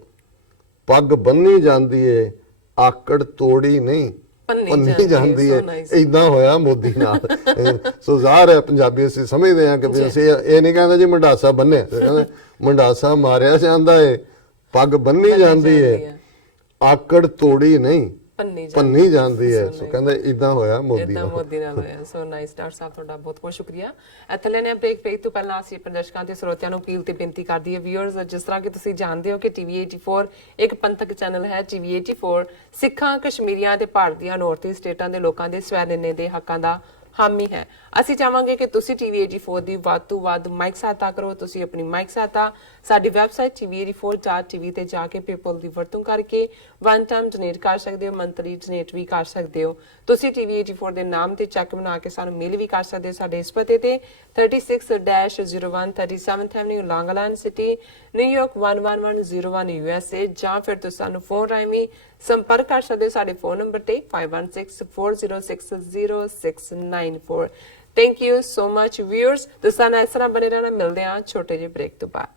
ਪੱਗ ਬੰਨੀ ਜਾਂਦੀ ਏ, ਆਕੜ ਤੋੜੀ ਨਹੀਂ ਪੰਨੀ ਜਾਂਦੀ ਏ। ਇਦਾਂ ਹੋਇਆ ਮੋਦੀ ਨਾਲ। ਸੋ ਜ਼ਾਹਰ ਹੈ ਪੰਜਾਬੀ ਅਸੀਂ ਸਮਝਦੇ ਹਾਂ ਕਿ ਅਸੀਂ ਇਹ ਨਹੀਂ ਕਹਿੰਦੇ ਜੀ ਮੰਡਾਸਾ ਬੰਨਿਆ, ਕਹਿੰਦੇ ਮੰਡਾਸਾ ਮਾਰਿਆ ਜਾਂਦਾ ਏ, ਪੱਗ ਬੰਨੀ ਜਾਂਦੀ ਏ, ਆਕੜ ਤੋੜੀ ਨਹੀਂ ਪੰਨੀ ਜਾਂਦੀ ਹੈ। ਸੋ ਕਹਿੰਦੇ ਇਦਾਂ ਹੋਇਆ ਮੋਦੀ ਨਾਲ ਹੋਇਆ। ਸੋ ਨਾਈਸ ਡਾਕਟਰ ਸਾਹਿਬ, ਤੁਹਾਡਾ ਬਹੁਤ ਬਹੁਤ ਸ਼ੁਕਰੀਆ। ਇੱਥੇ ਲੈਣੇ ਬ੍ਰੇਕ ਤੋਂ ਪਹਿਲਾਂ ਅਸੀਂ ਪ੍ਰਦਰਸ਼ਕਾਂ ਤੇ ਸਰੋਤਿਆਂ ਨੂੰ ਅਪੀਲ ਤੇ ਬੇਨਤੀ ਕਰਦੀ ਹੈ ਵਿਊਅਰਸ, ਜਿਸ ਤਰ੍ਹਾਂ ਕਿ ਤੁਸੀਂ ਜਾਣਦੇ ਹੋ ਕਿ ਟੀਵੀ 84 ਇੱਕ ਪੰਥਕ ਚੈਨਲ ਹੈ। ਟੀਵੀ 84 ਸਿੱਖਾਂ, ਕਸ਼ਮੀਰੀਆਂ ਤੇ ਭਾਰਤ ਦੀਆਂ ਨਾਰਥ ਈਸਟ ਸਟੇਟਾਂ ਦੇ ਲੋਕਾਂ ਦੇ ਸਵੈ ਨਿਰਣੇ ਦੇ ਹੱਕਾਂ ਦਾ ਹਾਮੀ ਹੈ। ਅਸੀਂ ਚਾਹਾਂਗੇ ਕਿ ਤੁਸੀਂ ਟੀਵੀ 84 ਦੀ ਵੱਧ ਤੋਂ ਵੱਧ ਮਾਈਕ ਸਹਾਇਤਾ ਕਰੋ। ਤੁਸੀਂ ਆਪਣੀ ਮਾਈਕ ਸਹਾਇਤਾ ਸਾਡੀ ਵੈਬਸਾਈਟ tv84.tv ਤੇ ਜਾ ਕੇ ਪੇਪਲ ਦੀ ਵਰਤੋਂ ਕਰਕੇ ਵਨ ਟਾਈਮ ਡੋਨੇਟ ਕਰ ਸਕਦੇ ਹੋ, ਮੰਥਲੀ ਡੋਨੇਟ ਵੀ ਕਰ ਸਕਦੇ ਹੋ। ਤੁਸੀਂ ਟੀਵੀ 84 ਦੇ ਨਾਮ ਤੇ ਚੈੱਕ ਬਣਾ ਕੇ ਸਾਨੂੰ ਮੇਲ ਵੀ ਕਰ ਸਕਦੇ ਹੋ ਸਾਡੇ ਇਸ ਪਤੇ ਤੇ 36-01 37th ਐਵਨਿਊ ਲੌਂਗ ਆਈਲੈਂਡ ਸਿਟੀ, ਨਿਊਯਾਰਕ 11101 USA, ਜਾਂ ਫਿਰ ਤੁਸੀਂ ਸਾਨੂੰ ਫੋਨ ਰਾਹੀਂ ਵੀ ਸੰਪਰਕ ਕਰ ਸਕਦੇ ਹੋ ਸਾਡੇ ਫੋਨ ਨੰਬਰ ਤੇ 5164060694। Thank you so much viewers. ਤੁਸੀਂ ਨਾਲ ਇਸ ਤਰ੍ਹਾਂ ਬਣੇ ਰਹਿਣਾ। ਮਿਲਦੇ ਹਾਂ ਛੋਟੇ ਜਿਹੇ ਬ੍ਰੇਕ ਤੋਂ ਬਾਅਦ।